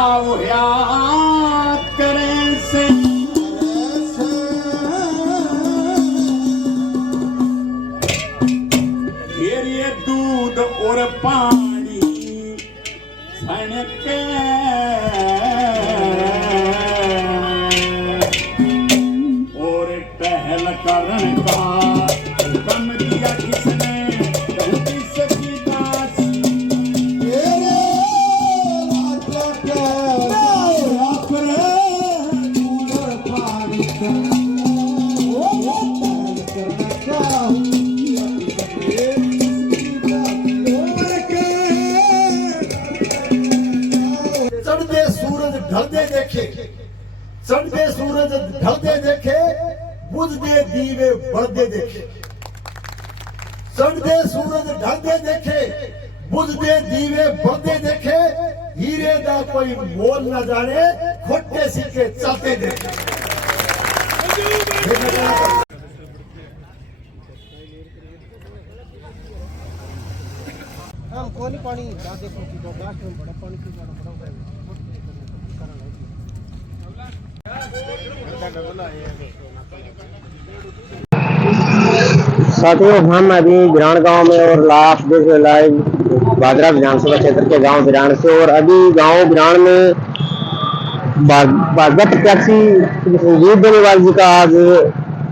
होया करे से फिर ये दूध और पानी सनके और टहल करन का कम दिया किसने सकी दास चढ़ते सूरज ढलते देखे, चढ़ते सूरज ढलते देखे, बुझते दीवे बढ़ते देखे। चढ़ते सूरज ढलते देखे, बुझते दीवे बढ़ते देखे, हीरे दा कोई मोल न जाने, खोटे सिक्के चलते देखे। हम कोनी पानी दा देखो कि तो लास्ट में बड़ा पानी की बड़ा साथियों, हम अभी बिरान गांव में और आप देख रहे लाइव बागरा विधानसभा क्षेत्र के गांव बिरान से। और अभी गांव बिरान में भाजपा प्रत्याशी संजीव बेनीवाल जी का आज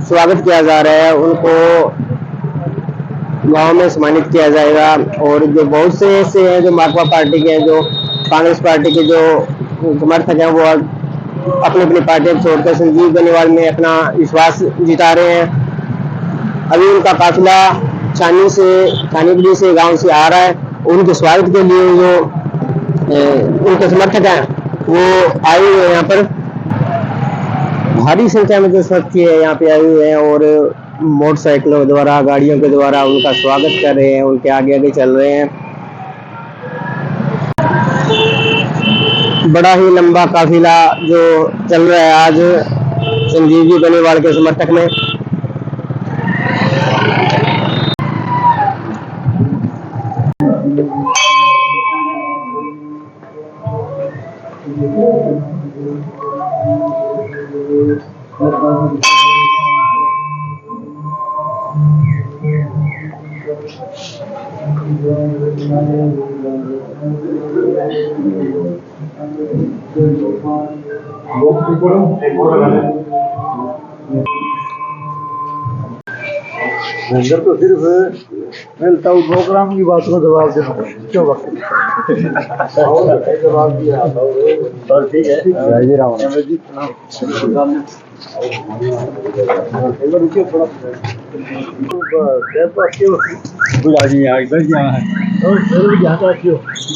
स्वागत किया जा रहा है। उनको गांव में सम्मानित किया जाएगा। और जो बहुत से ऐसे हैं जो माकपा पार्टी के, जो कांग्रेस पार्टी के जो समर्थक हैं, वो अपनी अपनी पार्टी छोड़कर संजीव बेनीवाल में अपना विश्वास जिता रहे हैं। अभी उनका काफिला छानीबली से गांव से आ रहा है। उनके स्वागत के लिए जो उनके समर्थक हैं वो आए हुए हैं। यहाँ पर भारी संख्या में जो साथी है यहाँ पे आए हुए हैं और मोटरसाइकिलों द्वारा, गाड़ियों के द्वारा उनका स्वागत कर रहे हैं, उनके आगे आगे चल रहे हैं। बड़ा ही लंबा काफिला जो चल रहा है आज संजीव जी बेनीवाल के समर्थक में। अंदर तो सिर्फ मिलता हूँ प्रोग्राम की बात को जवाब देना क्यों वक्त जवाब दिया। ठीक है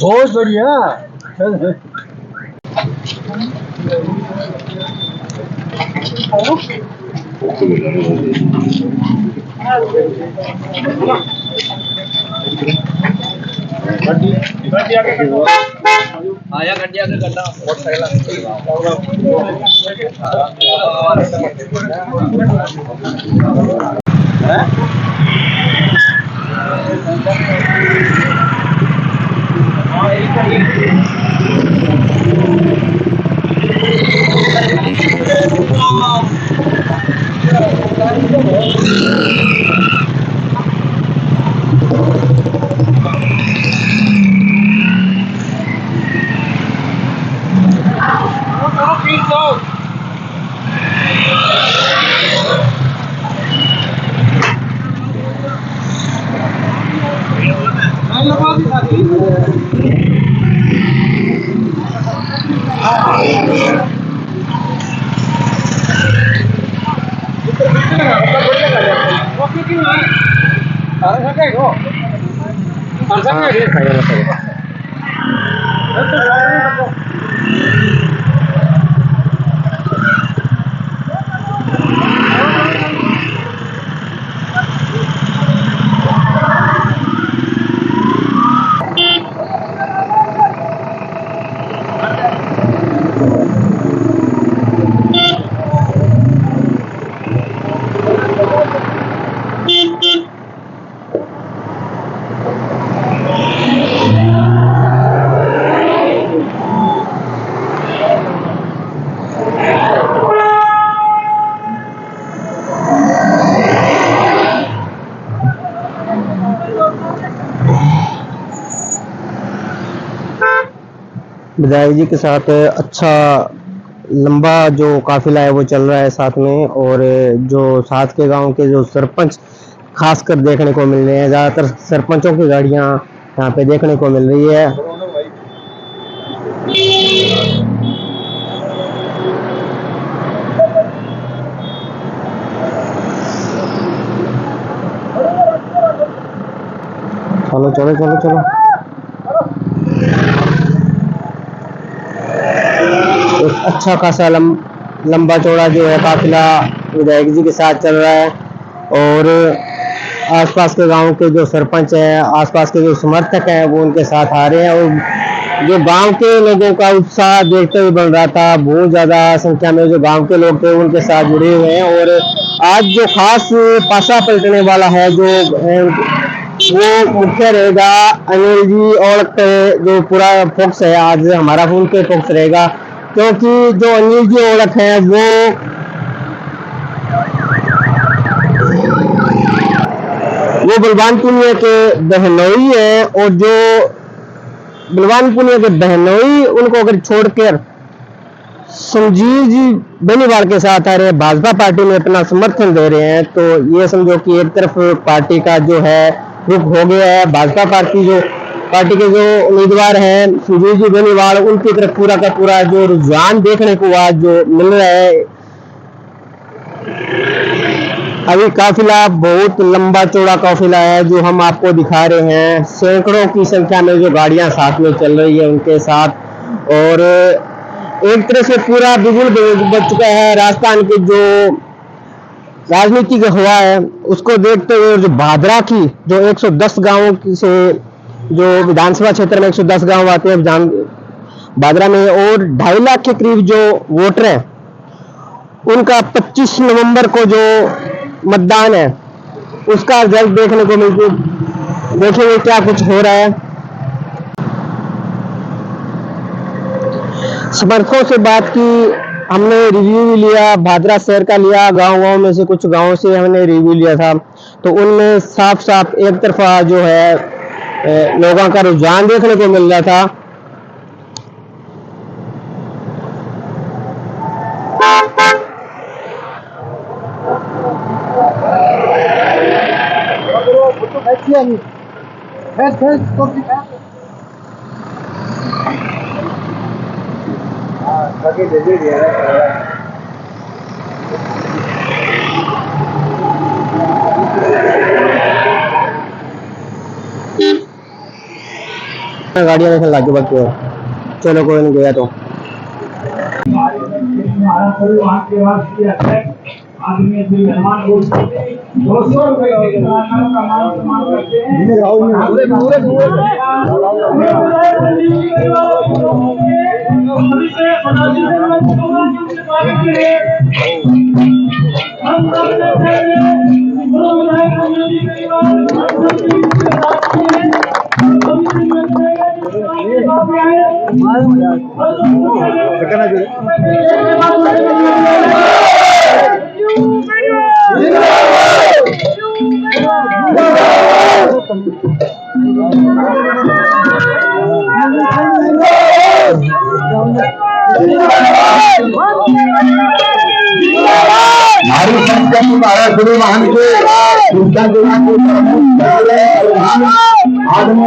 बहुत बढ़िया। आया गड्डी आगे गड्ढा विधायक जी के साथ अच्छा लंबा जो काफिला है वो चल रहा है साथ में, और जो साथ के गांव के जो सरपंच खासकर देखने को मिल रहे हैं, ज्यादातर सरपंचों की गाड़ियां यहाँ पे देखने को मिल रही है। चलो चलो चलो चलो। एक अच्छा खासा लंबा चौड़ा जो है काफिला विधायक जी के साथ चल रहा है, और आसपास के गांव के जो सरपंच हैं, आसपास के जो समर्थक हैं वो उनके साथ आ रहे हैं, और जो गांव के लोगों का उत्साह देखते हुए बन रहा था, बहुत ज्यादा संख्या में जो गांव के लोग थे उनके साथ जुड़े हुए हैं। और आज जो खास पासा पलटने वाला है वो मुख्य रहेगा अनिल जी, और जो पूरा फोकस है आज हमारा उन पे फोकस रहेगा, क्योंकि जो अनिल जी औरत है वो बलवान पुनिया के बहनोई है, और जो बलवान पुनिया के बहनोई उनको अगर छोड़कर संजीव जी बेनीवाल के साथ आ रहे हैं, भाजपा पार्टी में अपना समर्थन दे रहे हैं, तो ये समझो कि एक तरफ पार्टी का जो है रुख हो गया है। भाजपा पार्टी के जो उम्मीदवार हैं संजीव जी बेनीवाल, उनकी तरफ पूरा का पूरा जो रुझान देखने को आज जो मिल रहा है। अभी काफिला बहुत लंबा चौड़ा काफिला है जो हम आपको दिखा रहे हैं, सैकड़ों की संख्या में जो गाड़ियां साथ में चल रही है उनके साथ, और एक तरह से पूरा बिगुल बच चुका है। राजस्थान की जो राजनीतिक हवा है उसको देखते हुए जो भादरा की जो 110 गांवों से जो विधानसभा क्षेत्र में 110 गांव आते हैं भादरा में, और 2.5 लाख के करीब जो वोटर हैं उनका 25 नवंबर को जो मतदान है उसका रिजल्ट देखने को मिलते, देखेंगे क्या कुछ हो रहा है। समर्थकों से बात की, हमने रिव्यू भी लिया, भादरा शहर का लिया, गांव में से कुछ गांवों से हमने रिव्यू लिया था, तो उनमें साफ साफ एक तरफा जो है लोगों का रुझान देखने को मिल रहा था। गाड़ियां देखने लगे बाकी, चलो कोई नहीं गया तो आदमी मेहमान बोलते 200 रुपए नारी संख्या गुरु महान के शिक्षा जिला के आदमी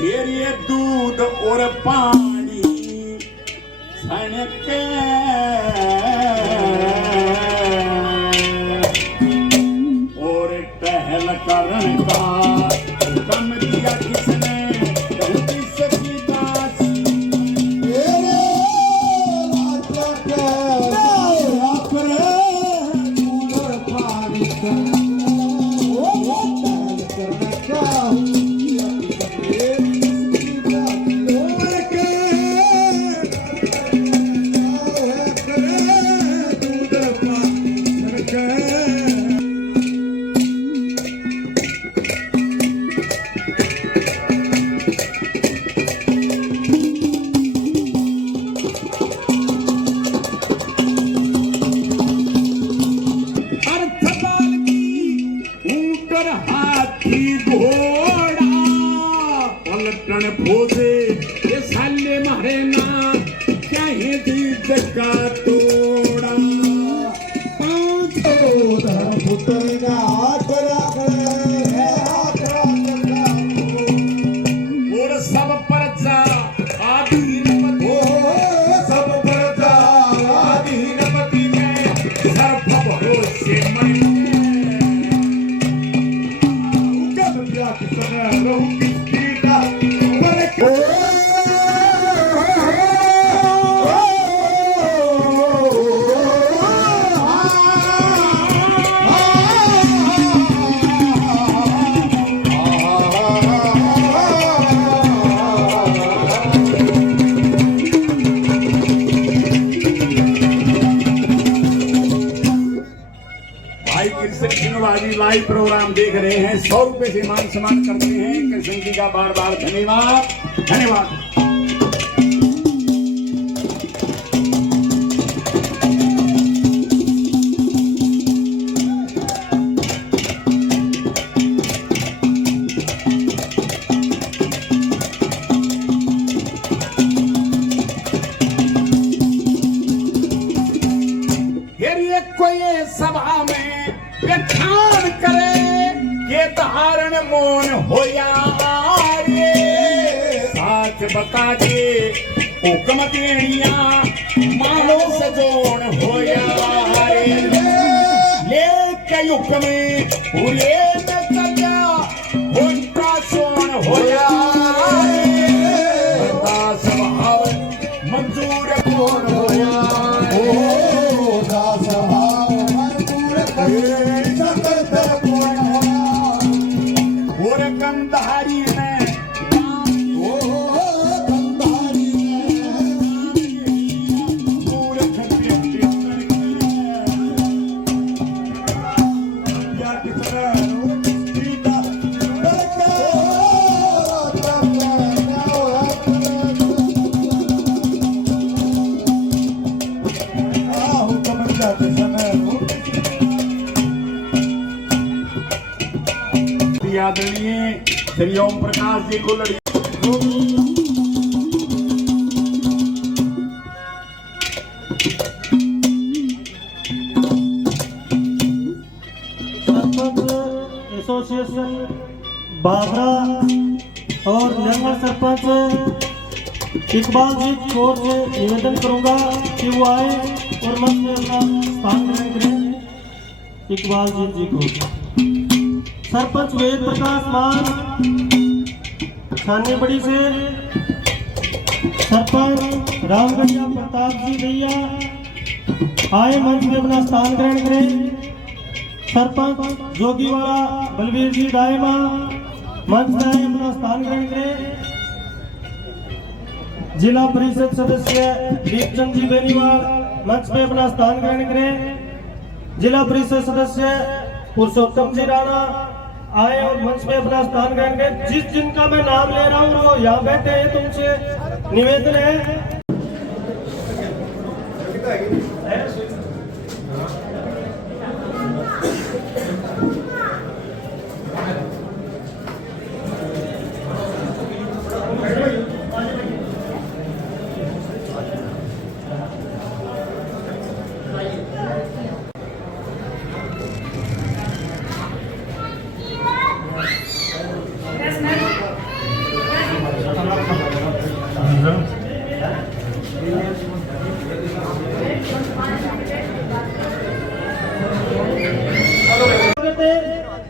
ये दूध और पानी सनके और टहल करण का कम दिया किसने किसकी दासी लाइव प्रोग्राम देख रहे हैं, 100 रुपए से मान सम्मान करते हैं। कृष्ण जी का बार बार धन्यवाद धन्यवाद। कोई सभा में व्याख्यान करे के धारण मौन होया रे, साथ बता दे हुक्म देनिया मानो सजोन होया रे, लेके हुक्म पूरे में सजा होता सोन होया रे, स्वभाव मंजूर कौन होया और कंधारी में आदरणीय श्री ओम प्रकाश जी को लड़ी एसोसिएशन बाबरा और जंगल सरपंच इकबाल जी की ओर से निवेदन करूंगा कि वो आए और मंच में अपना स्थान ग्रहण करें। इकबाल जी को सरपंच वेद प्रकाश मान छानी बड़ी से, सरपंच रामगढ़िया प्रताप जी दैया आए मंच में अपना स्थान ग्रहण करें। सरपंच जोगीवाड़ा बलवीर जी दायमा मंच में आए अपना स्थान ग्रहण करें। जिला परिषद सदस्य दीपचंद जी बेनीवाल मंच में अपना स्थान ग्रहण करें। जिला परिषद सदस्य पुरुषोत्तम जी राणा आए और मंच में अपना स्थान ग्रहण करें। जिस जिनका मैं नाम ले रहा हूँ वो यहाँ बैठे हैं, तुमसे निवेदन है।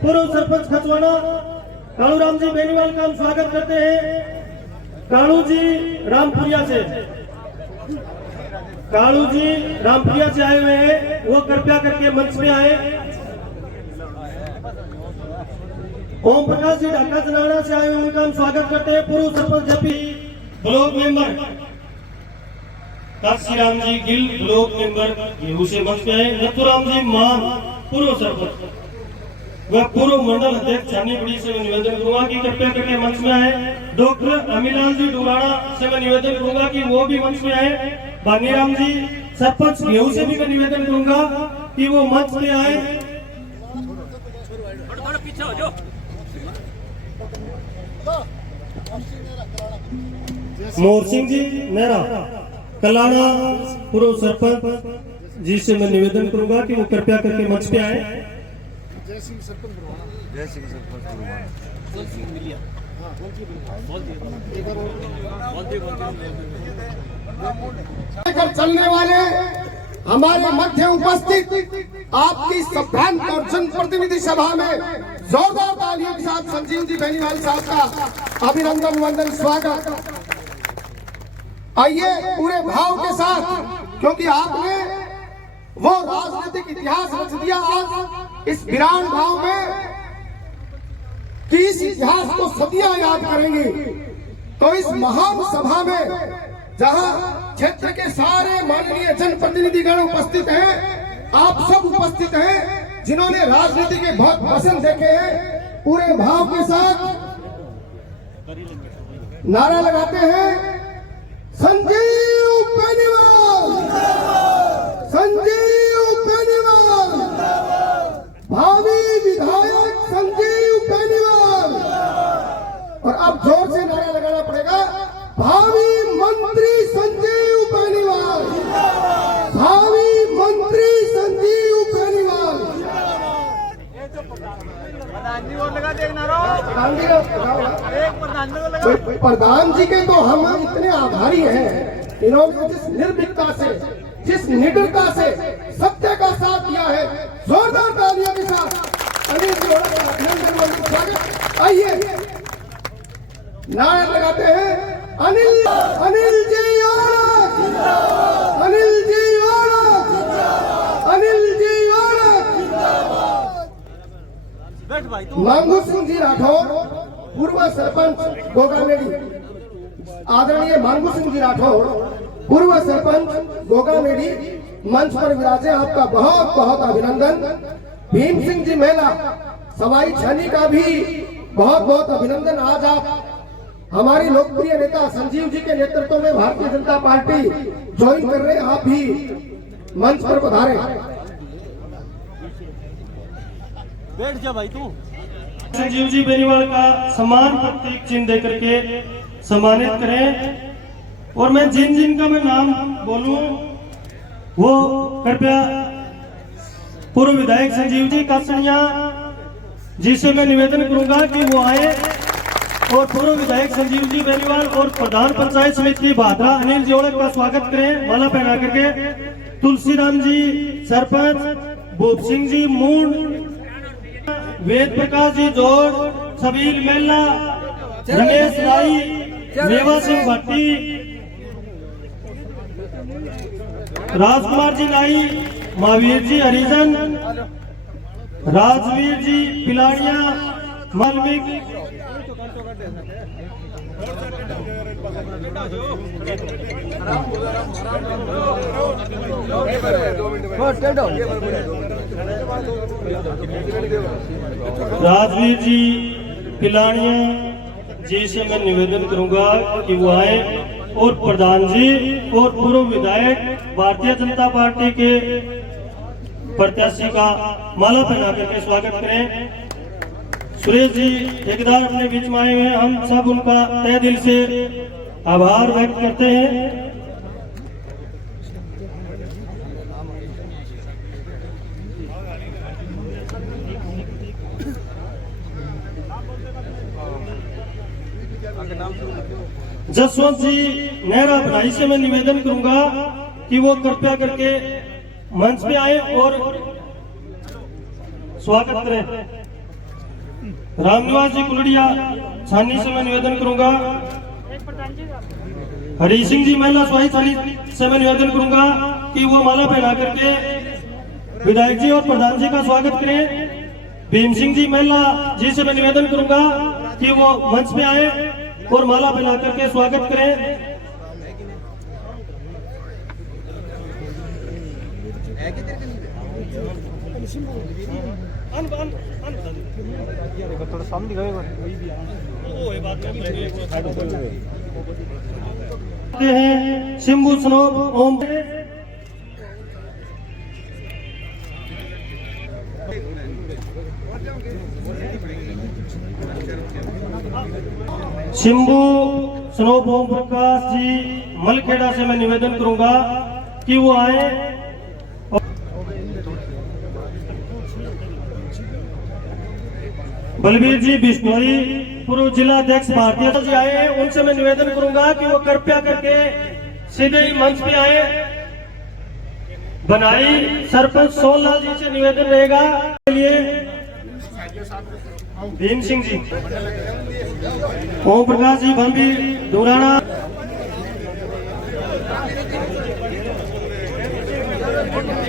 पूर्व सरपंच खचवाना कालूराम जी बेनीवाल का हम स्वागत करते हैं। कालू जी रामपुरिया से, कालू जी रामपुरिया से आए हुए हैं, वो कृपया करके मंच में आए। ओम प्रकाश जी ढाका जनाना से आए हुए, उनका हम स्वागत करते हैं। पूर्व सरपंच जपी ब्लॉक मेंबर काशीराम जी गिल ब्लॉक मेंबर उसे मंच में आए। नथुराम जी मान पूर्व सरपंच वह पूर्व मंडल अध्यक्ष छानी बड़ी से मैं निवेदन करूंगा कि कृपया करके मंच में आए। डॉक्टर अमीलाल जी डुराना से मैं निवेदन करूंगा कि वो भी मंच में आए। बानीराम जी सरपंच गेहूं से भी मैं निवेदन करूंगा कि वो मंच में आए। पीछे हो जाओ। मोर सिंह जी मेरा कलाना पूर्व सरपंच जी से मैं निवेदन करूंगा कि वो कृपया करके मंच पे आए। जय सिंह सरपंच चलने वाले हमारे मध्य उपस्थित आपकी सभ्रांत और जनप्रतिनिधि सभा में जोरदार तालियों के साथ संजीव जी बेनीवाल साहब का अभिनंदन वंदन स्वागत। आइए पूरे भाव के साथ, क्योंकि आपने वो राजनीतिक इतिहास रच दिया आज इस विराट गांव में कि इस इतिहास को सदियां याद करेंगे। तो इस महान सभा में जहां क्षेत्र के सारे माननीय जनप्रतिनिधिगण उपस्थित हैं, आप सब उपस्थित हैं जिन्होंने राजनीति के बहुत पसंद देखे हैं, पूरे भाव के साथ नारा लगाते हैं संजीव बेनीवाल, संजीव बेनीवाल, भावी विधायक संजीव बेनीवाल। और अब जोर से नारा लगाना पड़ेगा, भावी मंत्री संजीव बेनीवाल, भावी मंत्री संजीव बेनीवाल। प्रधान जी के तो हम इतने आभारी हैं, इन्होंने जिस निर्भीकता से, जिस निडरता से सत्य का साथ दिया है। जोरदार तालियों के साथ अनिल जी का अभिनंदन स्वागत। आइए नारा लगाते हैं, अनिल अनिल जी औरत, अनिल जी औरत, अनिल जी औरत। मांगू सिंह जी राठौर पूर्व सरपंच गोगामेड़ी, आदरणीय मांगू सिंह जी राठौर पूर्व सरपंच गोगामेड़ी मंच पर विराजे, आपका बहुत बहुत अभिनंदन। भीम सिंह जी मेला सवाई छानी का भी बहुत बहुत अभिनंदन। आज आप हमारी लोकप्रिय नेता संजीव जी के नेतृत्व में भारतीय जनता पार्टी ज्वाइन कर रहे हैं, आप भी मंच पर पधारे। बैठ जा भाई तू। संजीव जी बेनीवाल का सम्मान प्रतीक चिन्ह देकर के सम्मानित करें। और मैं जिन जिन का मैं नाम बोलूं वो कृपया पूर्व विधायक संजीव जी कासनिया जी से मैं निवेदन करूंगा कि वो आए और पूर्व विधायक संजीव जी बेनीवाल और प्रधान पंचायत समिति भादरा अनिल जी ओलक का स्वागत करें माला पहना करके। तुलसीराम जी सरपंच, भूप सिंह जी मूंड, वेद प्रकाश जी जोड़, सबील मेला, रमेश राई, मेवा सिंह भट्टी, राजकुमार जी नाई, महावीर जी हरिजन, राजवीर जी पिलाड़िया, मालविक, राजवीर जी पिलाड़िया जी से मैं निवेदन करूंगा कि वो आए और प्रधान जी और पूर्व विधायक भारतीय जनता पार्टी के प्रत्याशी का माला पहना करके स्वागत करें। सुरेश जी ठेकेदार अपने बीच में आए हुए हैं, हम सब उनका तहे दिल से आभार व्यक्त करते हैं। जसवंत जी नेहरा बनाई से मैं निवेदन करूंगा कि वो कृपया करके मंच पे आए और स्वागत करें। रामनिवास जी कुलड़िया छानी से मैं निवेदन करूंगा। हरी सिंह जी महिला स्वाही छानी से मैं निवेदन करूंगा कि वो माला पहना करके विधायक जी और प्रधान जी का स्वागत करें। भीम सिंह जी महिला जी से मैं निवेदन करूंगा कि वो मंच पे आए और माला पहना करके स्वागत करें। शिंबू स्नोप ओम शिंबू स्नोप ओम प्रकाश जी मलखेड़ा से मैं निवेदन करूंगा कि वो आए। बलबीर जी बिश्नोई पूर्व जिला अध्यक्ष भारतीय जी आए हैं, उनसे मैं निवेदन करूंगा कि वो कृपया करके सीधे ही मंच पे आए। बनाई सरपंच सोनलाल जी से निवेदन रहेगा के लिए भीम सिंह जी, ओम प्रकाश जी भंबी दुराना,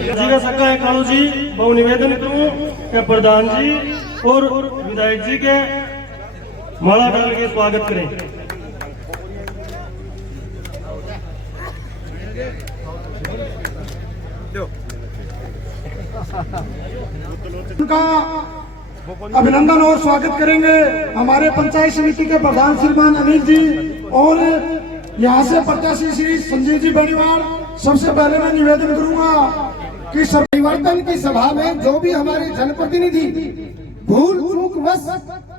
जी का सक्का है कालू जी, वो निवेदन करूं कि प्रधान जी और विधायक जी के माला डाल के स्वागत करें। उनका अभिनंदन और स्वागत करेंगे हमारे पंचायत समिति के प्रधान श्रीमान अनिल जी और यहाँ से प्रत्याशी श्री संजीव जी बेनीवाल। सबसे पहले मैं निवेदन करूंगा कि परिवर्तन की सभा में जो भी हमारे जनप्रतिनिधि भूल चूक बस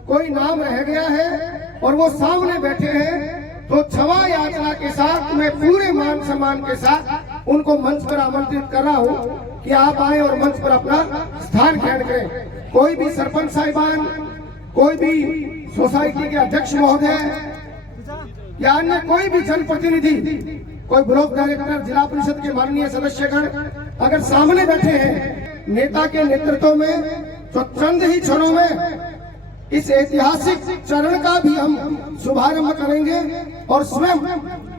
कोई नाम रह गया है और वो सामने बैठे हैं, तो क्षमा याचना के साथ मैं पूरे मान सम्मान के साथ उनको मंच पर आमंत्रित कर रहा हूँ कि आप आए और मंच पर अपना स्थान ग्रहण करें। कोई भी सरपंच साहिबान, कोई भी सोसाइटी के अध्यक्ष महोदय या अन्य कोई भी जनप्रतिनिधि, कोई ब्लॉक डायरेक्टर, जिला परिषद के माननीय सदस्यगण अगर सामने बैठे हैं, नेता के नेतृत्व में, तो चंद ही क्षणों में इस ऐतिहासिक चरण का भी हम शुभारंभ करेंगे और स्वयं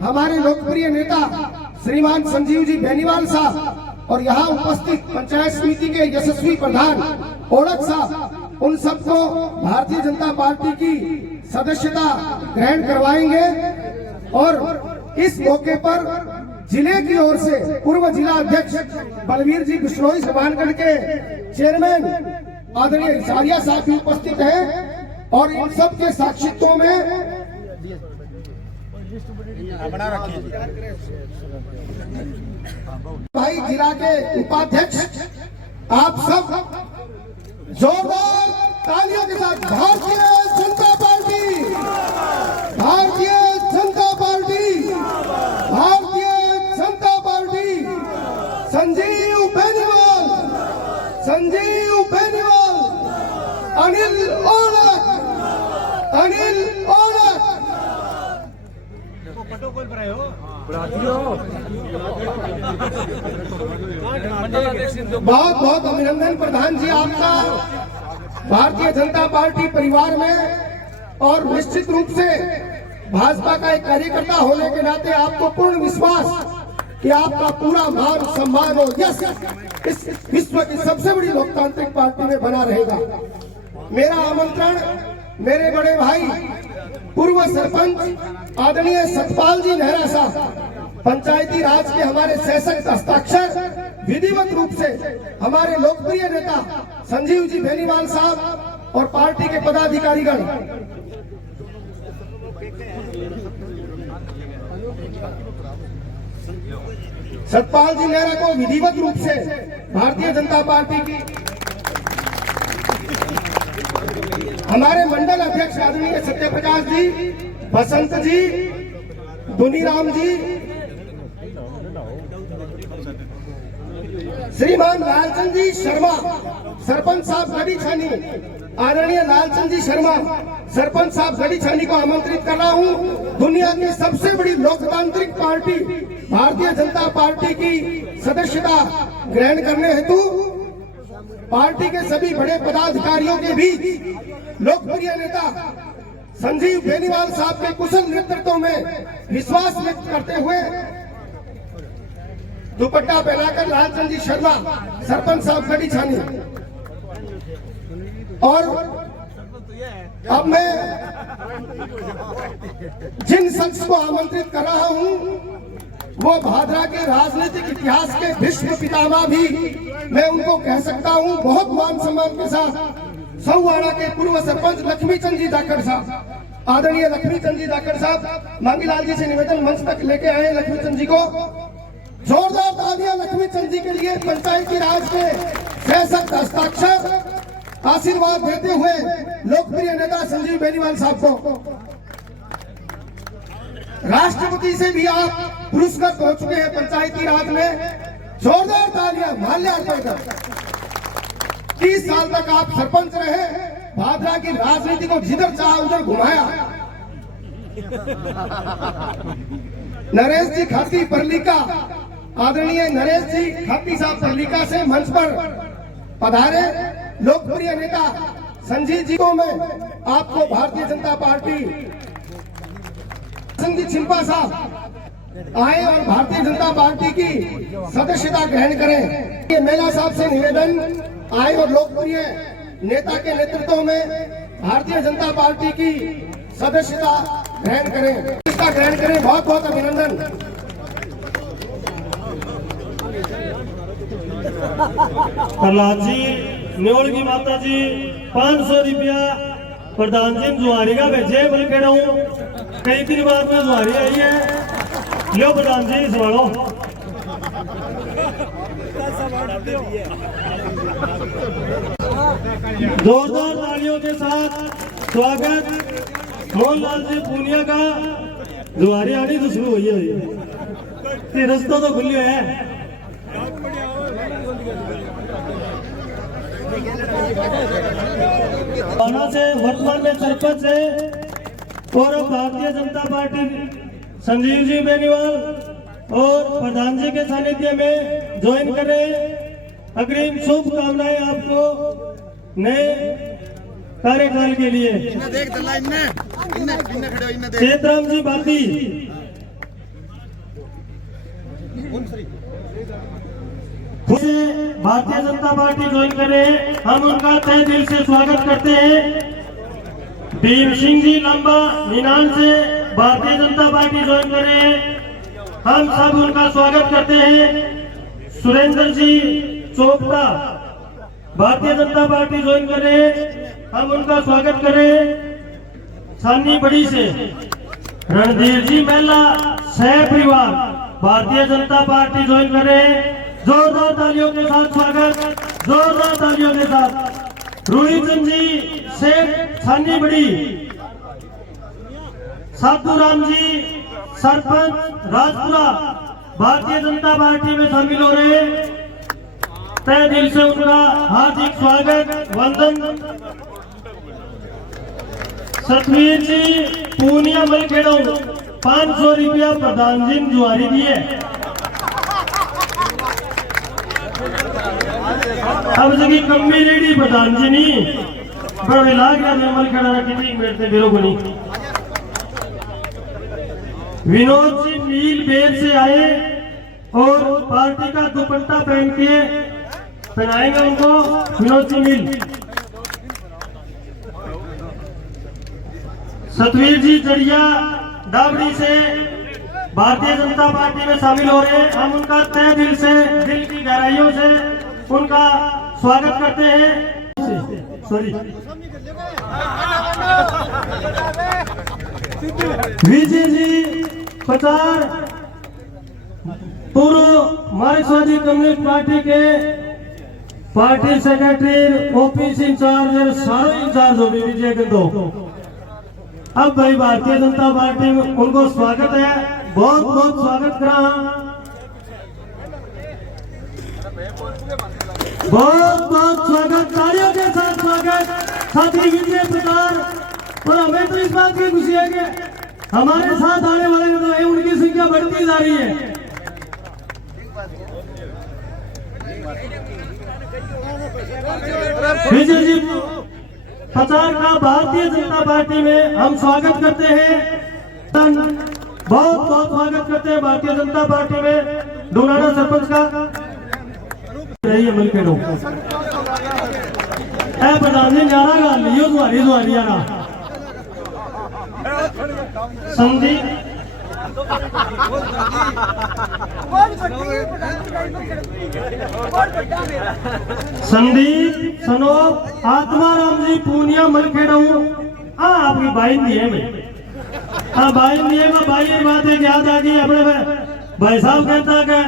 हमारे लोकप्रिय नेता श्रीमान संजीव जी बेनीवाल साहब और यहाँ उपस्थित पंचायत समिति के यशस्वी प्रधान ओलक साहब, उन सबको भारतीय जनता पार्टी की सदस्यता ग्रहण करवाएंगे। और इस मौके पर जिले की ओर से पूर्व जिला अध्यक्ष बलबीर जी बिश्नोई हनुमानगढ़ के चेयरमैन आदरणीय रिसारिया साहब भी उपस्थित हैं और इन सब के साक्षित्व में भाई जिला के उपाध्यक्ष आप सब जोरदार तालियों के साथ Bharatiya Janata party, Bharatiya Janata party, Bharatiya Janata party, Sanjeev Beniwal, Sanjeev Beniwal, Anil ओलक, Anil ओलक। बहुत बहुत अभिनंदन प्रधान जी आपका भारतीय जनता पार्टी परिवार में, और निश्चित रूप से भाजपा का एक कार्यकर्ता होने के नाते आपको पूर्ण विश्वास कि आपका पूरा मान सम्मान और यश इस विश्व की सबसे बड़ी लोकतांत्रिक पार्टी में बना रहेगा। मेरा आमंत्रण मेरे बड़े भाई पूर्व सरपंच आदरणीय सतपाल जी नेहरा साहब, पंचायती राज के हमारे सशक्त हस्ताक्षर विधिवत रूप से हमारे लोकप्रिय नेता संजीव जी बेनीवाल साहब और पार्टी के पदाधिकारीगण, सतपाल जी नेहरा को विधिवत रूप से भारतीय जनता पार्टी की हमारे मंडल अध्यक्ष आदरणीय सत्यप्रकाश जी, बसंत जी, दुनीराम जी, श्रीमान लालचंद जी शर्मा सरपंच साहब गढ़ी छानी, आदरणीय लालचंद जी शर्मा सरपंच साहब गढ़ी छानी को आमंत्रित कर रहा हूं। दुनिया की सबसे बड़ी लोकतांत्रिक पार्टी भारतीय जनता पार्टी की सदस्यता ग्रहण करने हेतु पार्टी के सभी बड़े पदाधिकारियों के बीच लोकप्रिय नेता संजीव बेनीवाल साहब के कुशल नेतृत्व में विश्वास व्यक्त करते हुए दुपट्टा पहनाकर लालचंद जी शर्मा सरपंच साहब गढ़ी छानी, और अब मैं जिन शख्स को आमंत्रित कर रहा हूं वो भादरा के राजनीतिक इतिहास के भीष्म पितामह भी मैं उनको कह सकता हूं, बहुत मान सम्मान के साथ सौवाड़ा के पूर्व सरपंच लक्ष्मीचंद जी जाखड़ साहब, आदरणीय लक्ष्मीचंद जी जाखड़ साहब, मांगीलाल जी से निवेदन मंच तक लेके आए लक्ष्मीचंद जी को। जोरदार तालियां लक्ष्मीचंद जी के लिए, पंचायती राज के सशक्त हस्ताक्षर आशीर्वाद देते हुए लोकप्रिय नेता संजीव बेनीवाल साहब को। राष्ट्रपति से भी आप पुरस्कृत हो चुके हैं पंचायती राज में, जोरदार तालियां माल्यार्पण कर। 30 साल तक आप सरपंच रहे, भादरा की राजनीति को जिधर चाहा उधर घुमाया। नरेश जी खाती परलीका, आदरणीय नरेश जी खाती साहब परलीका से मंच पर पधारे। लोकप्रिय नेता संजीव जी को मैं आपको भारतीय जनता पार्टी संजीव चिंपा साहब आए और भारतीय जनता पार्टी की सदस्यता ग्रहण करें। ये मेला साहब से निवेदन आए और लोकप्रिय नेता के नेतृत्व में भारतीय जनता पार्टी की सदस्यता ग्रहण करें, इसका ग्रहण करें। बहुत बहुत अभिनंदन। प्रहलाद जी न्योल की माता जी 500 रुपया प्रधान जी जुआरी का भेजे, बोले कह रहा हूँ कई दिन बाद में जुआरी आई है, लो प्रधान जी सवालो। जोरदार तालियों के साथ स्वागत मोहनलाल जी पूनिया का। जुआरी आनी तो शुरू हुई है, रस्ता तो खुले है। से वर्तमान में सरपंच है और भारतीय जनता पार्टी संजीव जी बेनीवाल और प्रधान जी के सानिध्य में ज्वाइन करें। अग्रिम शुभकामनाएं आपको नए कार्यकाल के लिए। क्षेत्राम जी बाती भारतीय जनता पार्टी ज्वाइन करें, हम उनका तहे दिल से स्वागत करते हैं। भीम सिंह जी लंबा निनान से भारतीय जनता पार्टी ज्वाइन करें, हम सब उनका स्वागत करते हैं। सुरेंद्र जी चोपड़ा भारतीय जनता पार्टी ज्वाइन करें, हम उनका स्वागत करें। छानी बड़ी से रणधीर जी मेला सह परिवार भारतीय जनता पार्टी ज्वाइन करें। जोरदार तालियों के साथ स्वागत, जोरदार तालियों के साथ। रोहित जी शेख छानी बड़ी, साधुराम जी सरपंच राजपुरा भारतीय जनता पार्टी में शामिल हो रहे हैं, तहे दिल से उनका हार्दिक स्वागत वंदन। सतवीर जी पूनिया मलखेड़ो 500 रुपया प्रधान जी ने जुआरी दिए। अब जगी कम्मी रेडी प्रधान जी नहीं बड़े लाग गया निर्मल खड़ा कितनी बैठते बेरो को नहीं। विनोद जी नील बेर से आए और पार्टी का दुपट्टा पहन के पहनाएंगे उनको। विनोद जी नील। सतवीर जी जड़िया डाबड़ी से भारतीय जनता पार्टी में शामिल हो रहे हैं। हम उनका तहे दिल से, दिल की गहराइयों से उनका स्वागत करते हैं। सॉरी विजय जी पचार पूर्व मार्क्सवादी कम्युनिस्ट पार्टी के पार्टी सेक्रेटरी, ऑफिस इंचार्ज और सारे इंचार्ज हो गए विजय के दो। अब भाई भारतीय जनता पार्टी में उनको स्वागत है, बहुत बहुत स्वागत करा, बहुत बहुत स्वागत, तालियों के साथ स्वागत साथी विजय प्रधान। और हमें तो इस बात की खुशी है कि हमारे साथ आने वाले जो है उनकी संख्या बढ़ती जा रही है। विजय जी पचार का भारतीय जनता पार्टी में हम स्वागत करते हैं, बहुत बहुत स्वागत करते हैं भारतीय जनता पार्टी में। डोनाडा सरपंच का रही है मिलकर लोग प्रधान जी नारा गा लियो जुआरी आना। संदीप सनोप आत्माराम जी पूनिया मलखेड़ा हूँ। हाँ आपकी बाइन दी है मैं, हाँ बाइन दी है मैं। भाई ये बात है याद आ गई अपने भाई साहब कहता है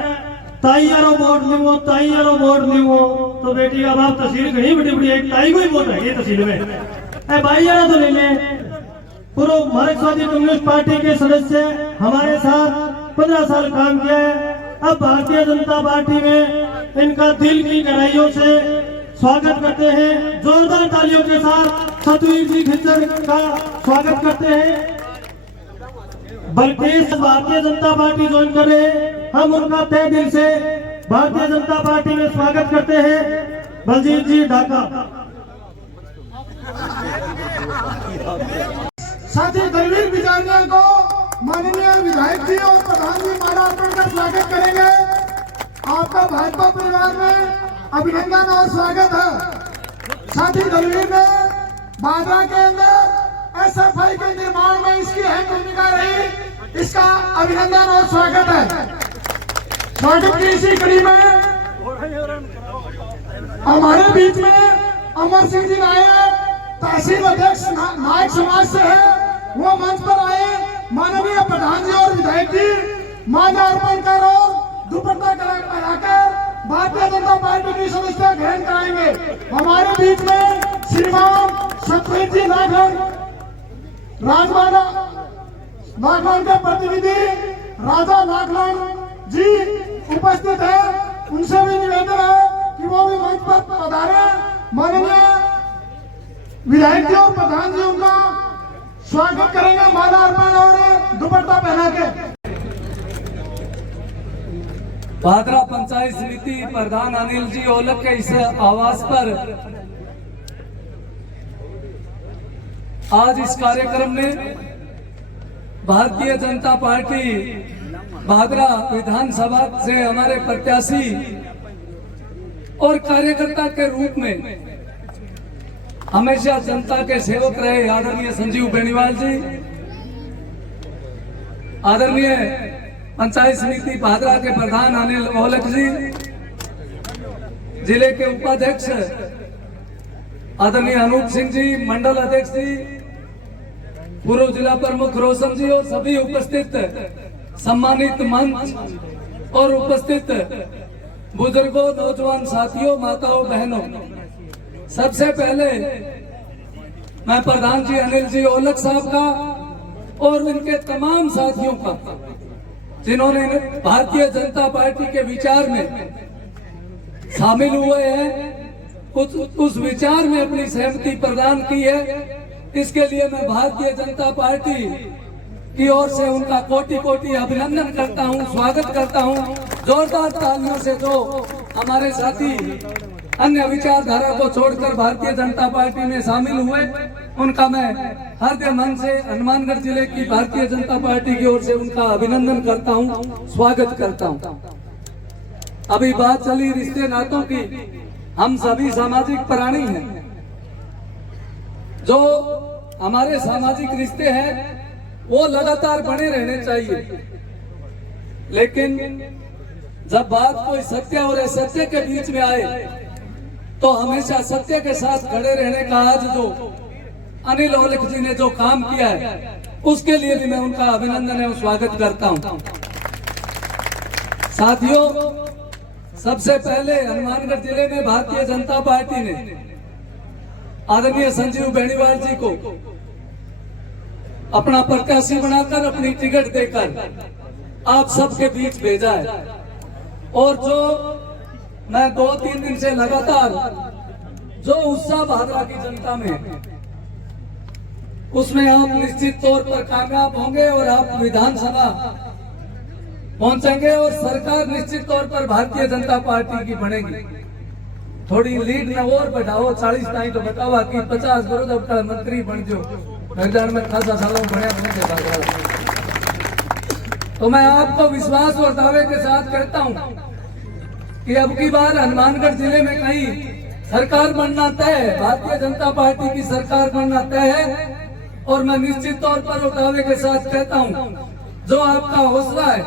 ताई यारो वोट लूंगो, ताई यारो वोट लूंगो। तो बेटी का बाप तहसील कहीं बड़ी बड़ी एक ताई को ही वोट है तहसील में। भाई यारा तो ले ले। पूर्व मार्क्सवादी कम्युनिस्ट पार्टी के सदस्य हमारे साथ 15 साल काम किया है। अब भारतीय जनता पार्टी में इनका दिल की गहराइयों से स्वागत करते हैं। जोरदार तालियों के साथ सतवीर जी खिच्चर का स्वागत करते हैं। बल्कि भारतीय जनता पार्टी ज्वाइन कर रहे हैं, हम उनका तहे दिल से भारतीय जनता पार्टी में स्वागत करते हैं। बलजीत जी ढाका। साथी दलवीर बिजारिया को माननीय विधायक जी और प्रधान जी माला अर्पण कर स्वागत करेंगे। आपका भाजपा परिवार में अभिनंदन और स्वागत है। साथी दलवीर ने बांद्रा के अंदर SFI के निर्माण में इसकी अहम भूमिका रही, इसका अभिनंदन और स्वागत है। स्वागत की इसी कड़ी में हमारे बीच में अमर सिंह जी आए, तहसील अध्यक्ष नायक समाज से है, वो मंच पर आए। माननीय प्रधान जी और विधायक जी माला अर्पण कर और दुपट्टा लगाकर भारतीय जनता पार्टी की सदस्यता ग्रहण कराएंगे। हमारे बीच में श्रीमान सतवीर जी नागरण नागरण के प्रतिनिधि राजा नागरण जी उपस्थित है। उनसे भी निवेदन है कि वो भी मंच पर पधारे। माननीय विधायक जी और प्रधान जी उनका स्वागत करेंगे माला अर्पण और दुपट्टा पहना के। भादरा पंचायत समिति प्रधान अनिल जी ओलक के इस आवास पर आज इस कार्यक्रम में भारतीय जनता पार्टी भादरा विधानसभा से हमारे प्रत्याशी और कार्यकर्ता के रूप में हमेशा जनता के सेवक रहे आदरणीय संजीव बेनीवाल जी, आदरणीय पंचायत समिति भादरा के प्रधान अनिल ओलक जी, जिले के उपाध्यक्ष आदरणीय अनूप सिंह जी, मंडल अध्यक्ष जी, पूर्व जिला प्रमुख रोशन जी और सभी उपस्थित सम्मानित मंच और उपस्थित बुजुर्गों, नौजवान साथियों, माताओं, बहनों, सबसे पहले मैं प्रधान जी अनिल जी ओलक साहब का और उनके तमाम साथियों का जिन्होंने भारतीय जनता पार्टी के विचार में शामिल हुए हैं, उस विचार में अपनी सहमति प्रदान की है। इसके लिए मैं भारतीय जनता पार्टी की ओर से उनका कोटि कोटि अभिनंदन करता हूं, स्वागत करता हूं। जोरदार तालियों से जो हमारे साथी अन्य विचारधारा को छोड़कर भारतीय जनता पार्टी में शामिल हुए, उनका मैं हृदय मन से हनुमानगढ़ जिले की भारतीय जनता पार्टी की ओर से उनका अभिनंदन करता हूं, स्वागत करता हूं। अभी बात चली रिश्ते नातों की। हम सभी सामाजिक प्राणी हैं। जो हमारे सामाजिक रिश्ते हैं वो लगातार बने रहने चाहिए, लेकिन जब बात कोई सत्य और असत्य के बीच में आए तो हमेशा सत्य के साथ खड़े रहने का आज जो अनिल औलख जी ने जो काम किया है उसके लिए भी मैं उनका अभिनंदन एवं स्वागत करता हूं। साथियों, सबसे पहले हनुमानगढ़ जिले में भारतीय जनता पार्टी ने आदरणीय संजीव बेनीवाल जी को अपना प्रत्याशी बनाकर अपनी टिकट देकर आप सबके बीच भेजा है। और जो मैं 2-3 दिन से लगातार जो उत्साह भादरा की जनता में है, उसमें आप निश्चित तौर पर कामयाब होंगे और आप विधानसभा पहुंचेंगे और सरकार निश्चित तौर पर भारतीय जनता पार्टी की बनेगी। थोड़ी लीड न और बढ़ाओ, 40 ताई तो बतावा कि 50 बरोद मंत्री बन जो मैदान में खासा सालों बढ़िया। तो मैं आपको विश्वास और दावे के साथ कहता हूं कि अब की बार हनुमानगढ़ जिले में कहीं सरकार बनना तय है, भारतीय जनता पार्टी की सरकार बनना तय है। और मैं निश्चित तौर पर दावे के साथ कहता हूं, जो आपका हौसला है,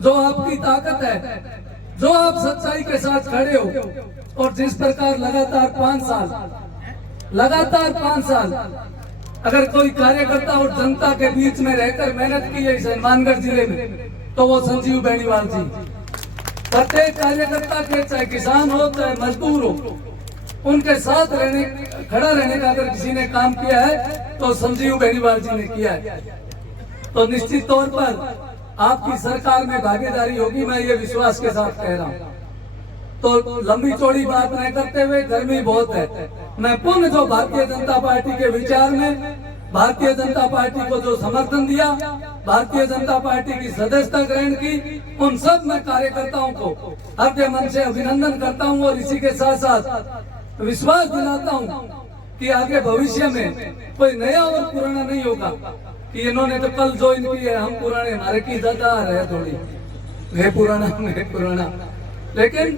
जो आपकी ताकत है, जो आप सच्चाई के साथ खड़े हो और जिस प्रकार लगातार 5 साल अगर कोई कार्यकर्ता और जनता के बीच में रहकर मेहनत की है इस हनुमानगढ़ जिले में, तो वो संजीव बेनीवाल जी। प्रत्येक कार्यकर्ता के, चाहे किसान हो चाहे मजदूर हो, उनके साथ खड़ा रहने का अगर किसी ने काम किया है तो संजीव बेनीवाल जी ने किया है। तो निश्चित तौर पर आपकी सरकार में भागीदारी होगी, मैं ये विश्वास के साथ कह रहा हूँ। तो लंबी चौड़ी बात नहीं करते हुए, गर्मी बहुत है, मैं पुनः जो भारतीय जनता पार्टी के विचार में भारतीय जनता पार्टी को जो समर्थन दिया, भारतीय जनता पार्टी की सदस्यता ग्रहण की, उन सब मैं कार्यकर्ताओं को हृदय मन से अभिनंदन करता हूं और इसी के साथ साथ विश्वास दिलाता हूं कि आगे भविष्य में कोई नया और पुराना नहीं होगा कि इन्होंने तो कल ज्वाइन की है, हम पुराने, हमारे की ज्यादा है थोड़ी, मैं पुराना। लेकिन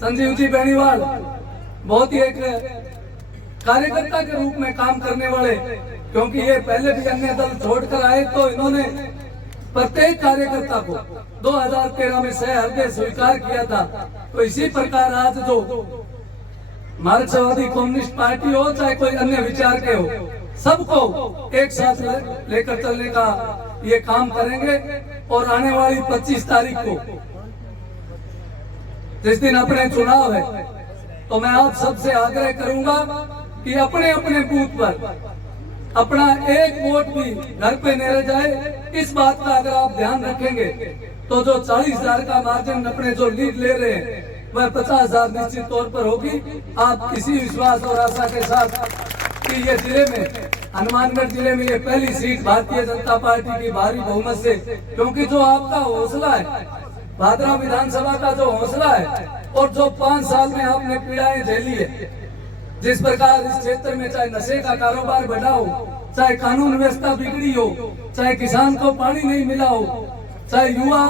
संजीव जी बेनीवाल बहुत ही एक कार्यकर्ता के रूप में काम करने वाले, क्योंकि ये पहले भी अन्य दल छोड़कर आए तो इन्होंने प्रत्येक कार्यकर्ता को 2013 में सहृदय स्वीकार किया था। तो इसी प्रकार आज जो मार्क्सवादी कम्युनिस्ट पार्टी हो चाहे कोई अन्य विचार के हो, सबको एक साथ लेकर चलने का ये काम करेंगे। और आने वाली 25 तारीख को जिस दिन अपने चुनाव है, तो मैं आप सबसे आग्रह करूंगा कि अपने अपने बूथ पर अपना एक वोट भी घर पे न रह जाए। इस बात का अगर आप ध्यान रखेंगे तो जो 40,000 का मार्जिन अपने जो लीड ले रहे हैं वह 50,000 निश्चित तौर पर होगी। आप इसी विश्वास और आशा के साथ कि ये जिले में, हनुमानगढ़ जिले में ये पहली सीट भारतीय जनता पार्टी की भारी बहुमत से, क्योंकि जो आपका हौसला है, भादरा विधानसभा का जो हौसला है और जो 5 साल में आपने पीड़ाएं झेली है, जिस प्रकार इस क्षेत्र में चाहे नशे का कारोबार बढ़ा हो, चाहे कानून व्यवस्था बिगड़ी हो, चाहे किसान को पानी नहीं मिला हो, चाहे युवा